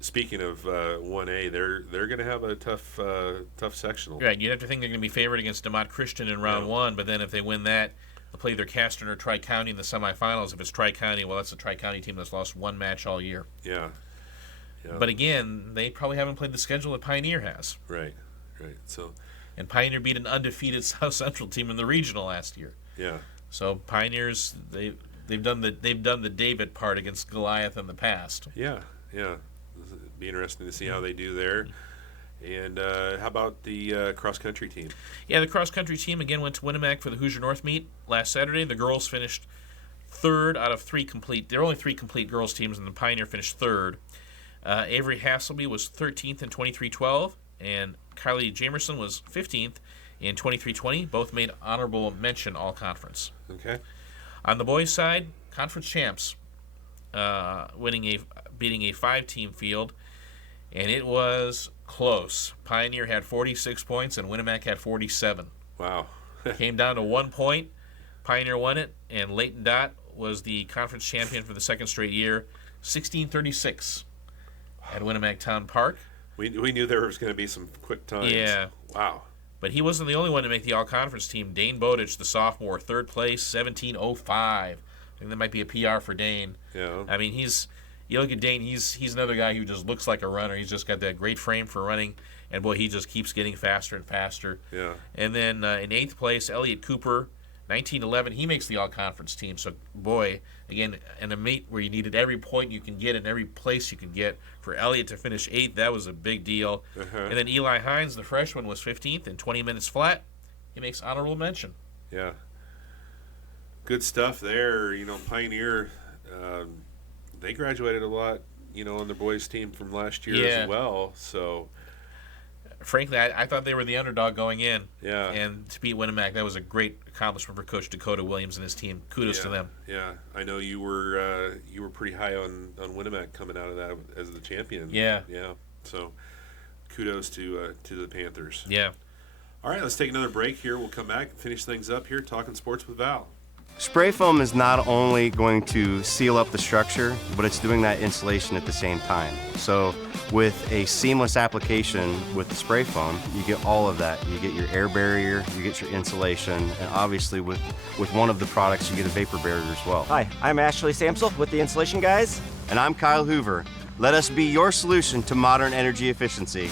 Speaking of 1A, they're going to have a tough sectional. Right. You'd have to think they're going to be favored against DeMott Christian in round one, but then if they win that, they'll play either Caston or Tri-County in the semifinals. If it's Tri-County, well, that's a Tri-County team that's lost one match all year. Yeah. But again, they probably haven't played the schedule that Pioneer has. Right. So. And Pioneer beat an undefeated South Central team in the regional last year. Yeah. So Pioneers, they've done the David part against Goliath in the past. Yeah. It'll be interesting to see how they do there. And how about the cross-country team? Yeah, the cross-country team again went to Winnemac for the Hoosier North meet last Saturday. The girls finished third out of three complete. There are only three complete girls teams, and the Pioneer finished third. Avery Hasselby was 13th in 23-12, and Kylie Jamerson was 15th in 23-20. Both made honorable mention all-conference. Okay. On the boys' side, conference champs, beating a 5-team field, and it was close. Pioneer had 46 points, and Winnemac had 47. Wow. Came down to 1 point. Pioneer won it, and Leighton Dot was the conference champion for the second straight year, 16-36 at Winnemac Town Park. We knew there was going to be some quick times. Yeah. Wow. But he wasn't the only one to make the all-conference team. Dane Bowditch, the sophomore, third place, 17:05. I think that might be a PR for Dane. Yeah. I mean, you look at Dane, he's another guy who just looks like a runner. He's just got that great frame for running, and boy, he just keeps getting faster and faster. Yeah. And then in 8th place, Elliot Cooper, 1911. He makes the all-conference team. So, boy, again, in a meet where you needed every point you can get and every place you could get, for Elliot to finish 8th, that was a big deal. And then Eli Hines, the freshman, was 15th in 20 minutes flat. He makes honorable mention. Yeah. Good stuff there. Pioneer, they graduated a lot, on their boys' team from last year as well. So, frankly, I thought they were the underdog going in. Yeah. And to beat Winnemac, that was a great accomplishment for Coach Dakota Williams and his team. Kudos to them. Yeah. I know you were pretty high on Winnemac coming out of that as the champion. Yeah. Yeah. So, kudos to the Panthers. Yeah. All right, let's take another break here. We'll come back and finish things up here talking sports with Val. Spray foam is not only going to seal up the structure, but it's doing that insulation at the same time. So with a seamless application with the spray foam, you get all of that. You get your air barrier, you get your insulation, and obviously with one of the products, you get a vapor barrier as well. Hi, I'm Ashley Samsel with the Insulation Guys. And I'm Kyle Hoover. Let us be your solution to modern energy efficiency.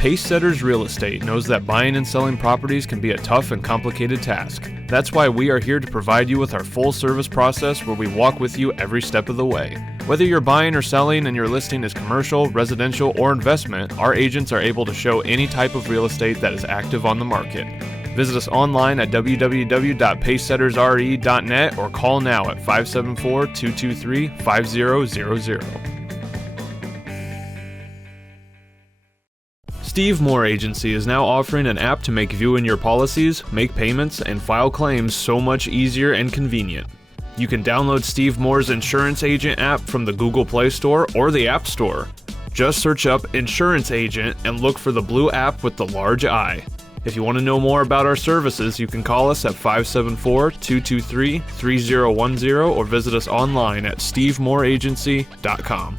Pacesetters Real Estate knows that buying and selling properties can be a tough and complicated task. That's why we are here to provide you with our full service process where we walk with you every step of the way. Whether you're buying or selling and your listing is commercial, residential, or investment, our agents are able to show any type of real estate that is active on the market. Visit us online at www.pacesettersre.net or call now at 574-223-5000. Steve Moore Agency is now offering an app to make viewing your policies, make payments, and file claims so much easier and convenient. You can download Steve Moore's Insurance Agent app from the Google Play Store or the App Store. Just search up Insurance Agent and look for the blue app with the large I. If you want to know more about our services, you can call us at 574-223-3010 or visit us online at stevemooreagency.com.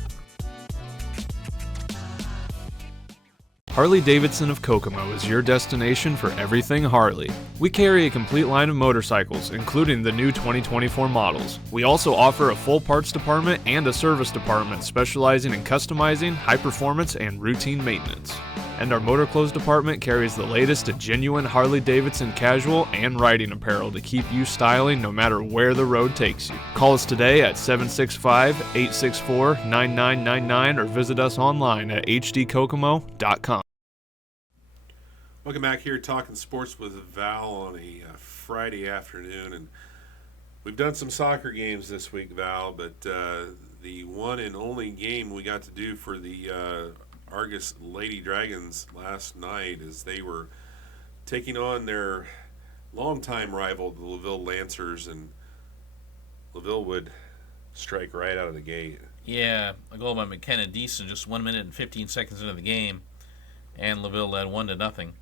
Harley-Davidson of Kokomo is your destination for everything Harley. We carry a complete line of motorcycles, including the new 2024 models. We also offer a full parts department and a service department specializing in customizing, high performance, and routine maintenance. And our motor clothes department carries the latest in genuine Harley-Davidson casual and riding apparel to keep you styling no matter where the road takes you. Call us today at 765-864-9999 or visit us online at hdkokomo.com. Welcome back here, Talking Sports with Val on a Friday afternoon, and we've done some soccer games this week, Val, but the one and only game we got to do for the Argus Lady Dragons last night is they were taking on their longtime rival, the LaVille Lancers, and LaVille would strike right out of the gate. Yeah, a goal by McKenna Deason just 1 minute and 15 seconds into the game, and LaVille led 1-0. Kind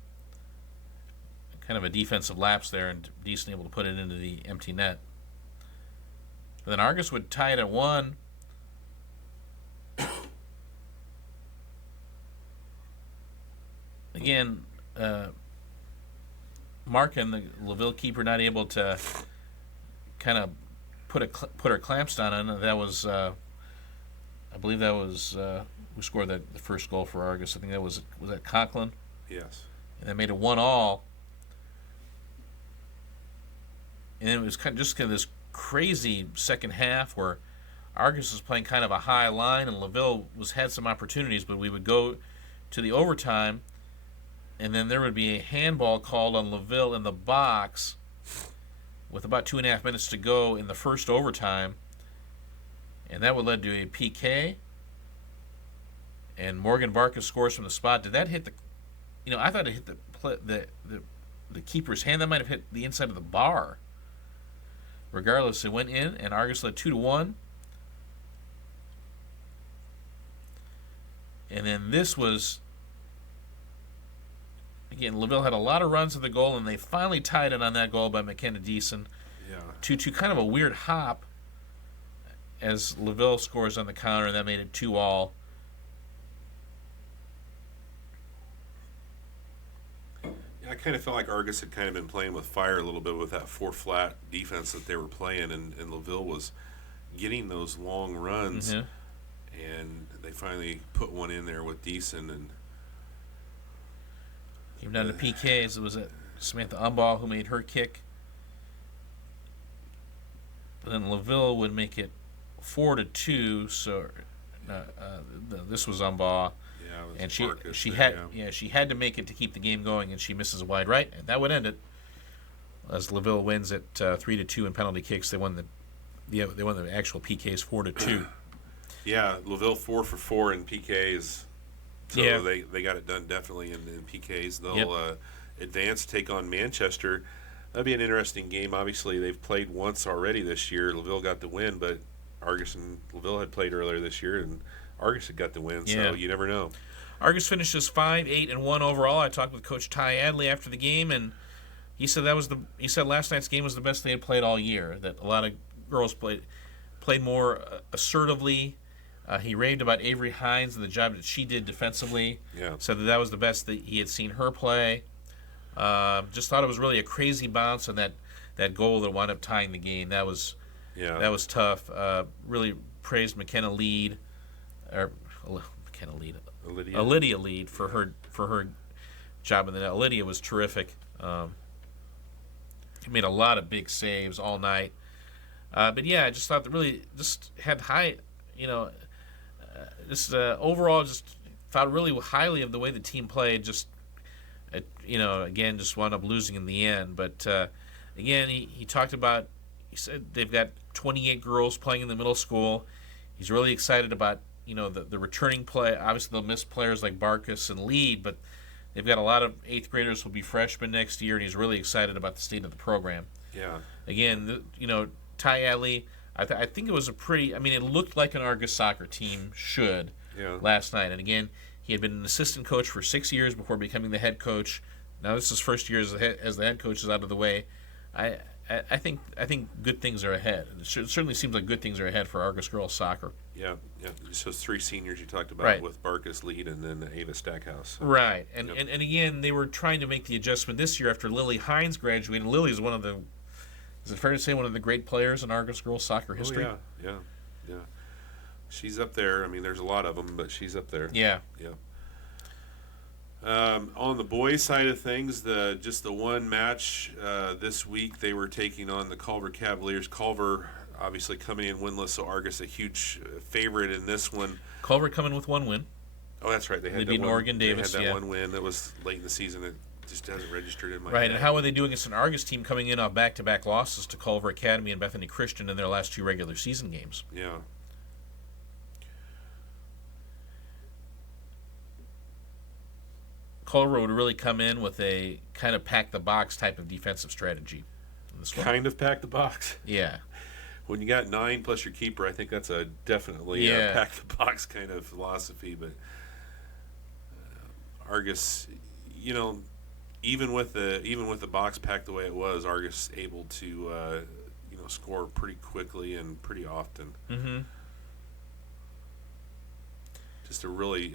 of a defensive lapse there, and Deason able to put it into the empty net. But then Argus would tie it at 1. Again, Markin, the LaVille keeper, not able to kind of put her clamps down on it. That was, I believe that was who scored the first goal for Argus. I think that was that Conklin? Yes. And they made it 1-1. And it was kind of this crazy second half where Argus was playing kind of a high line, and LaVille had some opportunities, but we would go to the overtime, and then there would be a handball called on LaVille in the box with about 2.5 minutes to go in the first overtime, and that would lead to a PK, and Morgan Barkas scores from the spot. Did that hit the? I thought it hit the keeper's hand. That might have hit the inside of the bar. Regardless, it went in, and Argus led 2-1. And then this was, again, LaVille had a lot of runs at the goal, and they finally tied it on that goal by McKenna Deason. Yeah. To kind of a weird hop as LaVille scores on the counter, and that made it 2-2. I kind of felt like Argus had kind of been playing with fire a little bit with that 4-flat defense that they were playing, and LaVille was getting those long runs, and they finally put one in there with Deason. And came down to PKs. It was Samantha Umbaugh who made her kick. But then LaVille would make it 4-2, so this was Umbaugh. And she had to make it to keep the game going, and she misses a wide right, and that would end it. As LaVille wins at 3-2 in penalty kicks, they won the actual PKs 4-2. Yeah, LaVille 4 for 4 in PKs, so they got it done definitely in PKs. They'll advance, take on Manchester. That'd be an interesting game. Obviously, they've played once already this year. LaVille got the win, but Argus and LaVille had played earlier this year, and Argus had got the win, so you never know. Argus finishes 5-8-1 overall. I talked with Coach Ty Adley after the game, and he said last night's game was the best they had played all year. That a lot of girls played more assertively. He raved about Avery Hines and the job that she did defensively. Yeah. Said that was the best that he had seen her play. Just thought it was really a crazy bounce on that goal that wound up tying the game. That was tough. Really praised McKenna Lead. Lydia Lead for her job in the net. Lydia was terrific. He made a lot of big saves all night. But yeah, I just thought that really just had high, overall just thought really highly of the way the team played. Just again, just wound up losing in the end. But again, he talked about. He said they've got 28 girls playing in the middle school. He's really excited about the returning play. Obviously, they'll miss players like Barkas and Lead, but they've got a lot of 8th graders who will be freshmen next year, and he's really excited about the state of the program. Yeah. Again, Ty Adley, I think it was it looked like an Argus soccer team should last night. And again, he had been an assistant coach for 6 years before becoming the head coach. Now this is his first year as the head coach is out of the way. I think good things are ahead. It certainly seems like good things are ahead for Argus girls soccer. Yeah. Just those 3 seniors you talked about with Barkas, Lead, and then Ava Stackhouse. Right. And again, they were trying to make the adjustment this year after Lily Hines graduated. Lily is is it fair to say one of the great players in Argus girls soccer history? Oh, yeah. She's up there. I mean, there's a lot of them, but she's up there. Yeah. On the boys' side of things, just the one match this week, they were taking on the Culver Cavaliers. Culver obviously coming in winless, so Argus a huge favorite in this one. Culver coming with one win. Oh, that's right. They They beat Oregon Davis. They had that yeah. one win that was late in the season. It just hasn't registered in my Right, head. and how are they doing against an Argus team coming in off back-to-back losses to Culver Academy and Bethany Christian in their last 2 regular season games? Yeah. Culver would really come in with a kind of pack-the-box type of defensive strategy. In this one. Kind of pack the box. Yeah. When you got 9 plus your keeper, I think that's a definitely Yeah. pack the box kind of philosophy. But Argus, even with the box packed the way it was, Argus able to score pretty quickly and pretty often. Mm-hmm. Just a really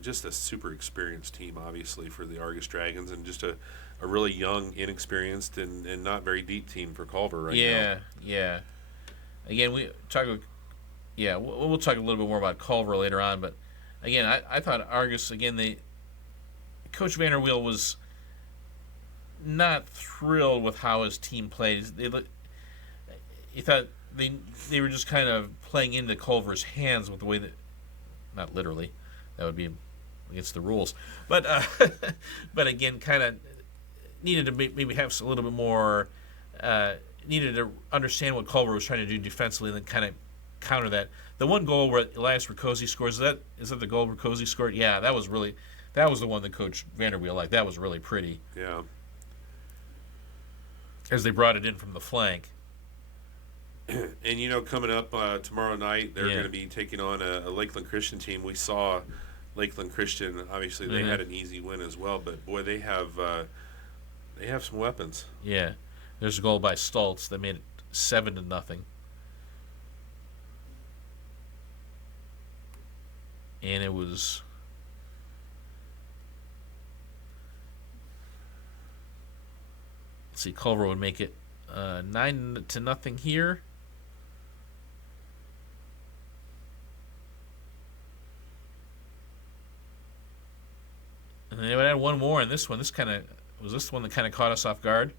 just a super experienced team, obviously, for the Argus Dragons, and just a really young, inexperienced, and not very deep team for Culver right now. Yeah. Again, we'll talk a little bit more about Culver later on, but again, I thought Argus, again, Coach Vanderweel was not thrilled with how his team played. He thought they were just kind of playing into Culver's hands with the way that, not literally, that would be against the rules, but but again, kind of needed to maybe have a little bit more, needed to understand what Culver was trying to do defensively and then kind of counter that. The one goal where Elias Riccozzi scores, is that the goal Riccozzi scored? Yeah, that was the one that Coach Vanderweel liked. That was really pretty. Yeah. As they brought it in from the flank. And coming up tomorrow night, they're going to be taking on a Lakeland Christian team. We saw Lakeland Christian. Obviously, they had an easy win as well, but boy, they have some weapons. Yeah, there's a goal by Stoltz that made it 7-0. And it was. Let's see, Culver would make it 9-0 here. And then they would add one more in this one. This the one that kind of caught us off guard.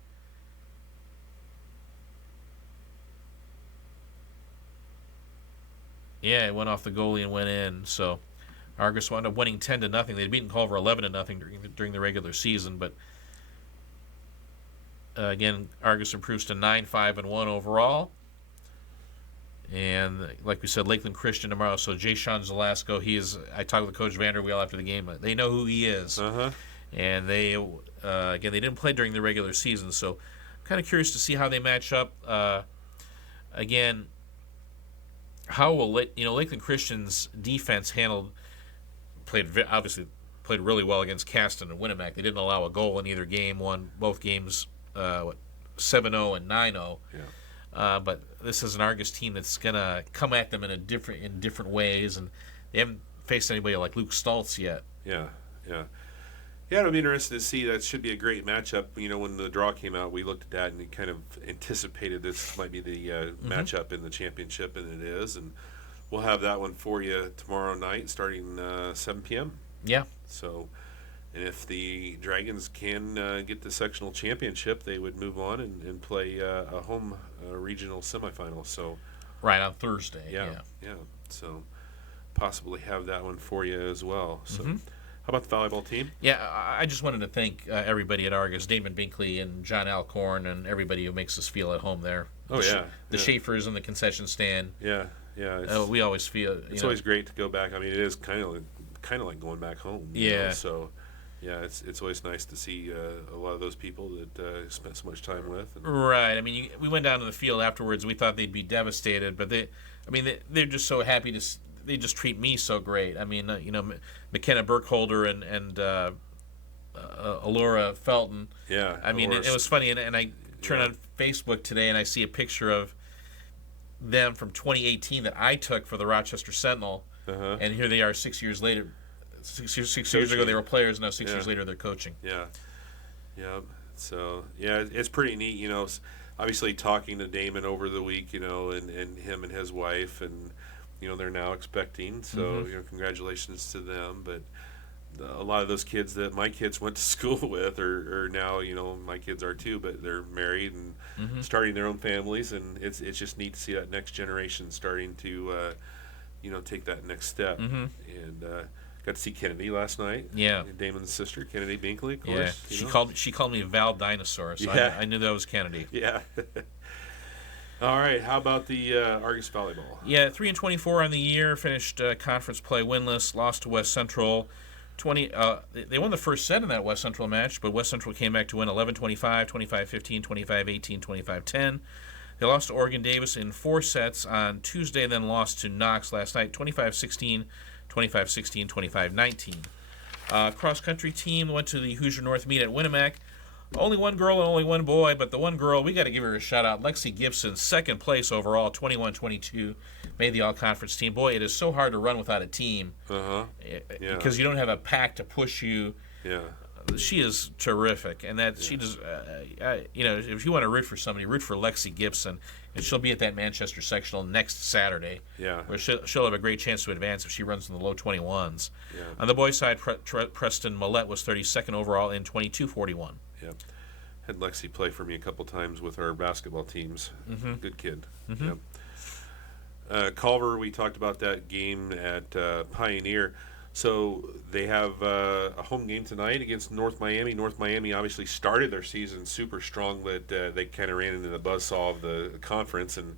Yeah, it went off the goalie and went in. So Argus wound up winning 10-0. They'd beaten Culver 11-0 during the regular season, but again, Argus improves to 9-5-1 overall. And like we said, Lakeland Christian tomorrow. So Jay Sean Zelasco, I talked with Coach Vanderweel after the game. They know who he is. Uh-huh. And they didn't play during the regular season. So I'm kind of curious to see how they match up. Again, how will Lakeland Christian's defense played really well against Caston and Winnemac. They didn't allow a goal in either game. Won both games 7-0 and 9-0. Yeah. But this is an Argus team that's gonna come at them in different ways, and they haven't faced anybody like Luke Stoltz yet. Yeah. It'll be interesting to see. That should be a great matchup. When the draw came out, we looked at that and kind of anticipated this might be the matchup in the championship, and it is. And we'll have that one for you tomorrow night, starting 7 p.m. Yeah. So, and if the Dragons can get the sectional championship, they would move on and play a home regional semifinal. So, right on Thursday. Yeah. So, possibly have that one for you as well. So, how about the volleyball team? Yeah, I just wanted to thank everybody at Argus, Damon Binkley and John Alcorn, and everybody who makes us feel at home there. The Schaefers and the concession stand. Yeah. We always feel. It's always great to go back. I mean, it is kind of like going back home. Yeah. So, yeah, it's always nice to see a lot of those people that spent so much time with. Right. I mean, we went down to the field afterwards. We thought they'd be devastated, but they're just so happy to. They just treat me so great. I mean, McKenna Burkholder and Alora Felton. Yeah. I mean, it was funny, and I turned on Facebook today and I see a picture of them from 2018 that I took for the Rochester Sentinel, and here they are 6 years later. 6 years ago they were players, now 6 years later they're coaching. Yeah. So it's pretty neat. Obviously talking to Damon over the week, and him and his wife, and they're now expecting. So congratulations to them. But a lot of those kids that my kids went to school with are now, my kids are too, but they're married and starting their own families, and it's just neat to see that next generation starting to, take that next step. And got to see Kennedy last night. Yeah. Damon's sister, Kennedy Binkley, of Yeah, course. she called me Val Dinosaur, so Yeah. I knew that was Kennedy. Yeah. All right. How about the Argus volleyball? Yeah, 3-24 on the year. Finished conference play winless. Lost to West Central. They won the first set in that West Central match, but West Central came back to win 11-25, 25-15, 25-18, 25-10. They lost to Oregon Davis in 4 sets on Tuesday, then lost to Knox last night, 25-16, 25-16, 25-19. Cross-country team went to the Hoosier North meet at Winnemac. Only one girl and only one boy, but the one girl, we got to give her a shout-out. Lexi Gibson, second place overall, 21-22, made the all-conference team. Boy, it is so hard to run without a team Yeah. because you don't have a pack to push you. Yeah. She is terrific, and that she does. If you want to root for somebody, root for Lexi Gibson, and she'll be at that Manchester sectional next Saturday. Yeah. Where she'll have a great chance to advance if she runs in the low 21s. Yeah. On the boys' side, Preston Millette was 32nd overall in 22-41. Yeah. Had Lexi play for me a couple times with our basketball teams. Good kid. Yep. Culver, we talked about that game at Pioneer. So they have a home game tonight against North Miami. North Miami obviously started their season super strong, but they kind of ran into the buzzsaw of the conference, and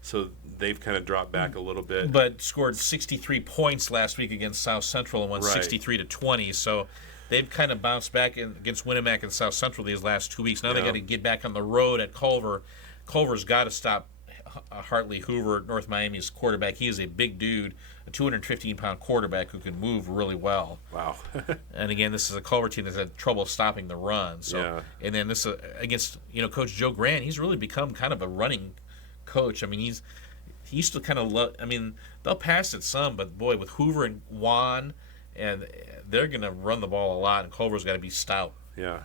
so they've kind of dropped back a little bit. But scored 63 points last week against South Central and won Right. 63-20. So they've kind of bounced back against Winnemac and South Central these last 2 weeks. Now they Yeah. got to get back on the road at Culver. Culver's got to stop Hartley Hoover, North Miami's quarterback. He is a big dude, a 215-pound quarterback who can move really well. Wow. And again, this is a Culver team that's had trouble stopping the run. So, Yeah. and then this against Coach Joe Grant, he's really become kind of a running coach. I mean, he used to kind of they'll pass it some, but boy, with Hoover and Juan, and they're going to run the ball a lot, and Culver's got to be stout. Yeah.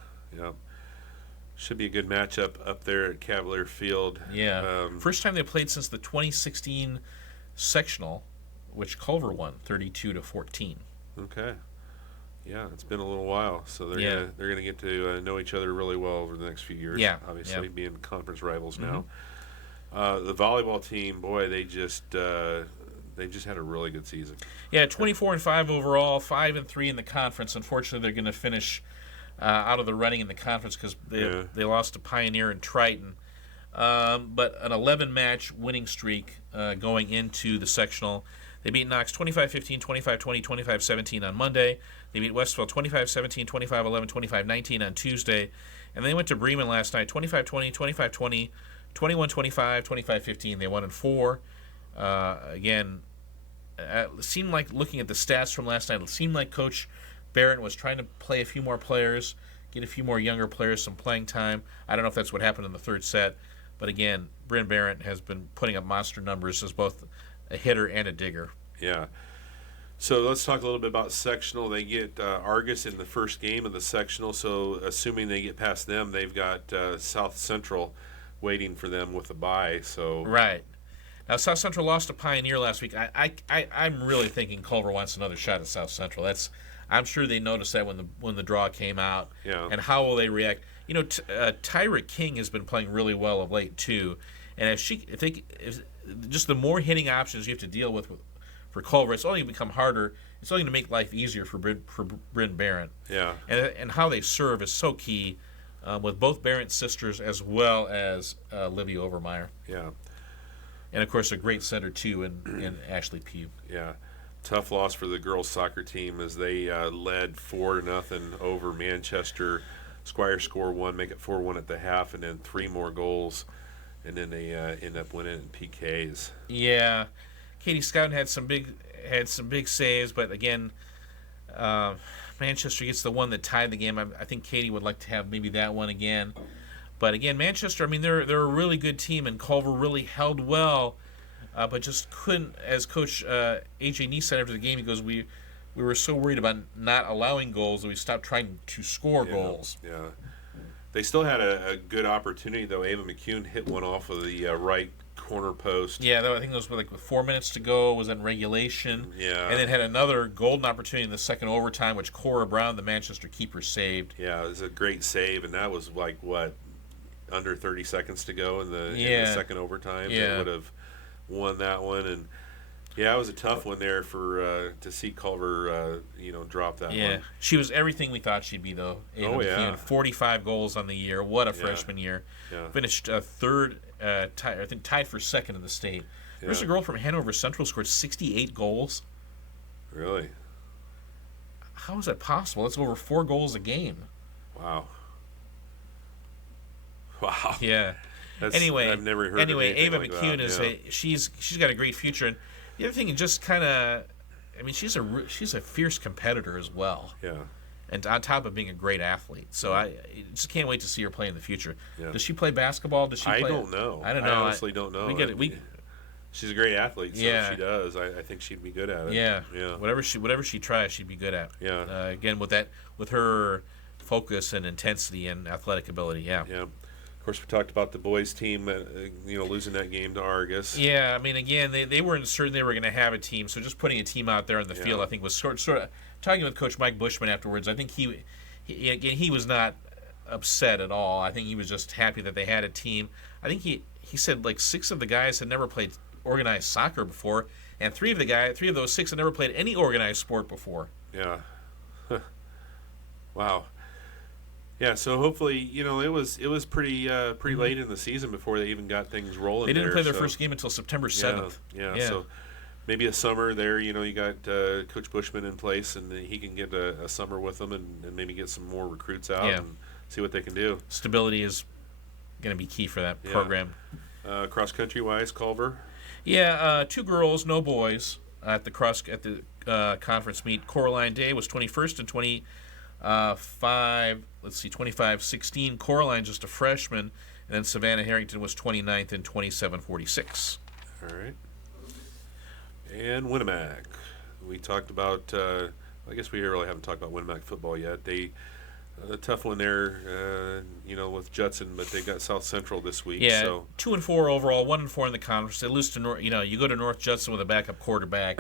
Should be a good matchup up there at Cavalier Field. Yeah. First time they played since the 2016 sectional, which Culver won 32-14. Okay. Yeah, it's been a little while, so they're Yeah. gonna get to know each other really well over the next few years. Yeah, Obviously, yeah. being conference rivals now. The volleyball team, boy, they just had a really good season. Yeah, 24-5 overall, 5-3 in the conference. Unfortunately, they're going to finish out of the running in the conference because they lost to Pioneer and Triton. But an 11-match winning streak going into the sectional. They beat Knox 25-15, 25-20, 25-17 on Monday. They beat Westville 25-17, 25-11, 25-19 on Tuesday. And they went to Bremen last night 25-20, 25-20, 21-25, 25-15. They won in 4. Again, it seemed like, looking at the stats from last night, it seemed like Coach Barrett was trying to play a few more players, get a few more younger players some playing time. I don't know if that's what happened in the third set. But again, Bryn Barrett has been putting up monster numbers as both a hitter and a digger. Yeah. So let's talk a little bit about sectional. They get Argus in the first game of the sectional. So assuming they get past them, they've got South Central waiting for them with a bye. So Right. Now, South Central lost to Pioneer last week. I'm really thinking Culver wants another shot at South Central. I'm sure they noticed that when the draw came out. Yeah. And how will they react? Tyra King has been playing really well of late too, and if just the more hitting options you have to deal with for Culver, it's only going to become harder. It's only going to make life easier for Bryn Barrett. Yeah. And how they serve is so key with both Barrett's sisters as well as Livy Overmeyer. Yeah. And, of course, a great center, too, in Ashley Pugh. Yeah. Tough loss for the girls' soccer team as they led 4-0 over Manchester. Squire score 1, make it 4-1 at the half, and then 3 more goals. And then they end up winning in PKs. Yeah. Katie Scouten had some big saves, but, again, Manchester gets the one that tied the game. I think Katie would like to have maybe that one again. But again, Manchester, I mean, they're a really good team, and Culver really held well, but just couldn't. As Coach A.J. Neese said after the game, he goes, we were so worried about not allowing goals that we stopped trying to score goals. Yeah. They still had a good opportunity, though. Ava McCune hit one off of the right corner post. Yeah, though I think it was like with 4 minutes to go. Was in regulation. Yeah. And then had another golden opportunity in the second overtime, which Cora Brown, the Manchester keeper, saved. Yeah, it was a great save, and that was like what, under 30 seconds to go in the second overtime. Yeah. They would have won that one, and yeah, it was a tough one there for to see Culver, drop that Yeah, one. she was everything we thought she'd be, though. Oh, yeah. McKeon, 45 goals on the year. What a freshman year. Yeah. Finished third, tied for second in the state. There's a girl from Hanover Central scored 68 goals. Really? How is that possible? That's over 4 goals a game. Wow. Wow. Yeah. That's, Anyway, I've never heard of anything Ava like McCune that. she's got a great future, and the other thing is just kind of, I mean, she's a fierce competitor as well, Yeah. and on top of being a great athlete. So I just can't wait to see her play in the future. Yeah. Does she play basketball? Does she? I play? don't know. I don't know. I honestly don't know. She's a great athlete, so Yeah. if she does, I think she'd be good at it. Yeah. Yeah. Whatever she tries, she'd be good at. Yeah. Again, with her focus and intensity and athletic ability. Yeah. Yeah. Of course, we talked about the boys' team, losing that game to Argus. Yeah, I mean, again, they weren't certain they were going to have a team, so just putting a team out there on the field, I think, was sort of talking with Coach Mike Bushman afterwards. I think he was not upset at all. I think he was just happy that they had a team. I think he said like 6 of the guys had never played organized soccer before, and 3 of those 6 had never played any organized sport before. Yeah. Wow. Yeah, so hopefully, it was pretty late in the season before they even got things rolling. They didn't play their first game until September 7th. Yeah. So maybe a summer there, you got Coach Bushman in place, and he can get a summer with them and maybe get some more recruits out and see what they can do. Stability is going to be key for that program. Cross country wise, Culver. Yeah, 2 girls, no boys at the conference meet. Coraline Day was 21st and 25-16. Coraline just a freshman, and then Savannah Harrington was 29th and 27-46. All right. And Winnemac. We talked about. I guess we really haven't talked about Winnemac football yet. They a tough one there, with Judson, but they got South Central this week. Yeah, so 2-4 overall, 1-4 in the conference. They lose to you go to North Judson with a backup quarterback.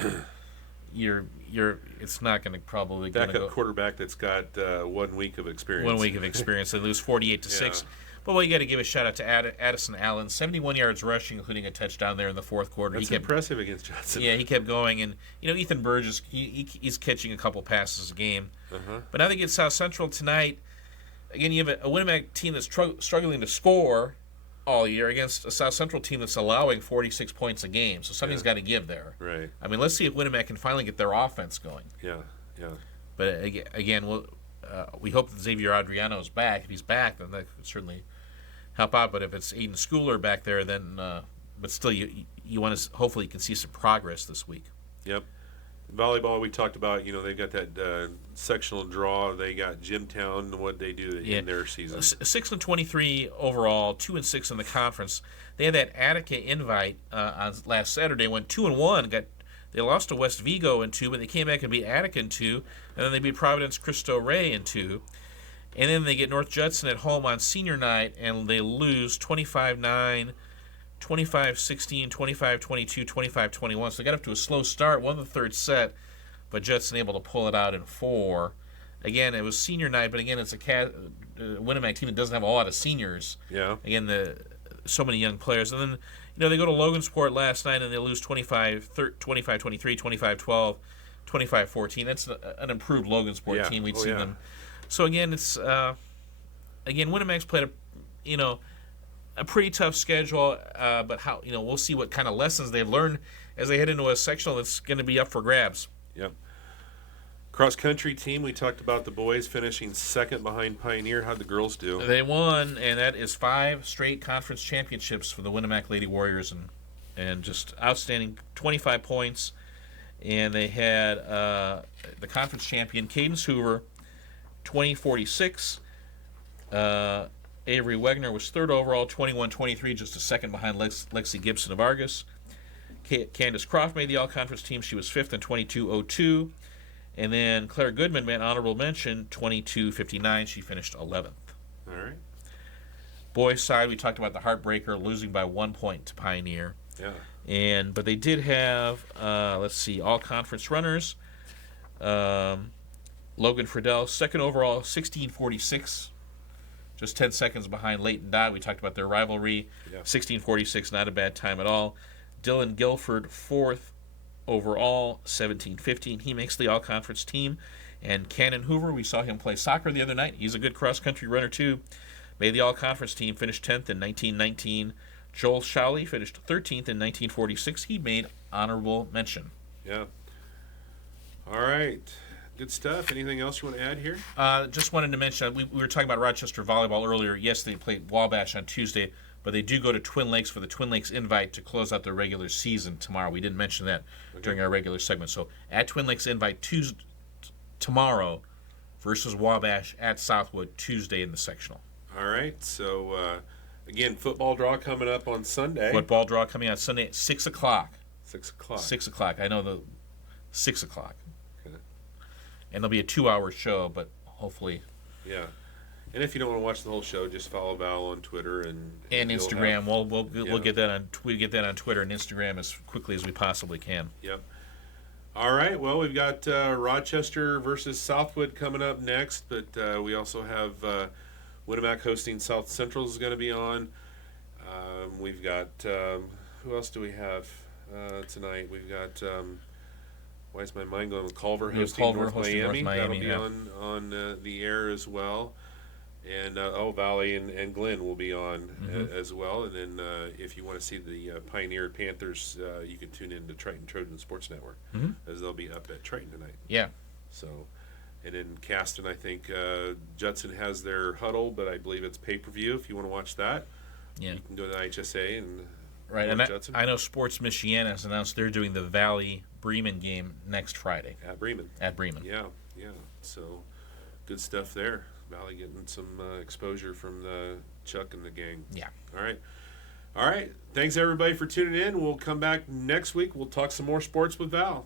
It's not going to probably backup quarterback that's got 1 week of experience. 1 week of experience. They lose 48-6. But you got to give a shout out to Addison Allen, 71 yards rushing, including a touchdown there in the fourth quarter. That's impressive against Judson. Yeah, he kept going, and Ethan Burgess, he's catching a couple passes a game. But now they get South Central tonight. Again, you have a Winnemac team that's struggling to score all year against a South Central team that's allowing 46 points a game. So something's got to give there. Right. I mean, let's see if Winnemac can finally get their offense going. Yeah. But again, we hope that Xavier Adriano is back. If he's back, then that could certainly help out. But if it's Aiden Schooler back there, then but still, you want to hopefully you can see some progress this week. Yep. Volleyball, we talked about. They got that sectional draw. They got Jimtown. What they do in their season. 6-23 overall, 2-6 in the conference. They had that Attica invite on last Saturday. Went 2-1. They lost to West Vigo in 2, but they came back and beat Attica in 2, and then they beat Providence Cristo Rey in 2. And then they get North Judson at home on senior night, and they lose 25-9, 25-16, 25-22, 25-21. So they got up to a slow start, won the third set, but Judson able to pull it out in 4. Again, it was senior night, but again, it's a Winnemac team that doesn't have a lot of seniors. Yeah. Again, so many young players. And then, they go to Logansport last night, and they lose 25-23, 25-12, 25-14. That's an improved Logansport team. We'd seen them. So again, it's Winnemac's played a pretty tough schedule, but how we'll see what kind of lessons they've learned as they head into a sectional that's going to be up for grabs. Yep. Cross country team, we talked about the boys finishing second behind Pioneer. How'd the girls do? They won, and that is 5 straight conference championships for the Winnemac Lady Warriors, and just outstanding 25 points. And they had the conference champion Cadence Hoover, 20-46. Avery Wegner was third overall, 21-23, just a second behind Lexi Gibson of Argus. Candace Croft made the all-conference team. She was fifth in 22-02. And then Claire Goodman made honorable mention, 22-59. She finished 11th. All right. Boys side, we talked about the heartbreaker losing by 1 point to Pioneer. Yeah. But they did have, all conference runners. Logan Friedel, second overall, 1646. Just 10 seconds behind Leighton Dodd. We talked about their rivalry. Yeah. 1646, not a bad time at all. Dylan Guilford, fourth overall, 1715. He makes the all-conference team. And Cannon Hoover, we saw him play soccer the other night. He's a good cross-country runner, too. Made the all-conference team, finished 10th in 1919. Joel Shawley finished 13th in 1946. He made honorable mention. Yeah. All right. Good stuff. Anything else you want to add here? Just wanted to mention, we were talking about Rochester volleyball earlier. Yes, they played Wabash on Tuesday, but they do go to Twin Lakes for the Twin Lakes Invite to close out their regular season tomorrow. We didn't mention that during our regular segment. So at Twin Lakes Invite tomorrow versus Wabash at Southwood Tuesday in the sectional. All right. So, again, football draw coming up on Sunday. Football draw coming out Sunday at 6 o'clock. 6 o'clock. 6 o'clock. I know 6 o'clock. Okay. And there'll be a 2-hour show, but hopefully. Yeah. And if you don't want to watch the whole show, just follow Val on Twitter and you'll Instagram. have- We'll get that on Twitter and Instagram as quickly as we possibly can. Yep. All right. Well, we've got Rochester versus Southwood coming up next, but we also have Winnemac hosting South Central is going to be on. We've got who else do we have tonight? We've got why is my mind going with Culver We have hosting Culver North hosting North Miami? Miami, That'll yeah. be on the air as well. And Valley and Glen will be on as well. And then if you want to see the Pioneer Panthers, you can tune in to Triton Trojan Sports Network as they'll be up at Triton tonight. Yeah. So, and in Caston, I think Judson has their huddle, but I believe it's pay-per-view. If you want to watch that, Yeah. you can go to the IHSA and Right, watch and Judson I know Sports Michiana has announced they're doing the Valley Bremen game next Friday at Bremen. at Bremen. Yeah. So, good stuff there. Valley getting some exposure from Chuck and the gang. Yeah. All right. Thanks everybody for tuning in. We'll come back next week. We'll talk some more sports with Val.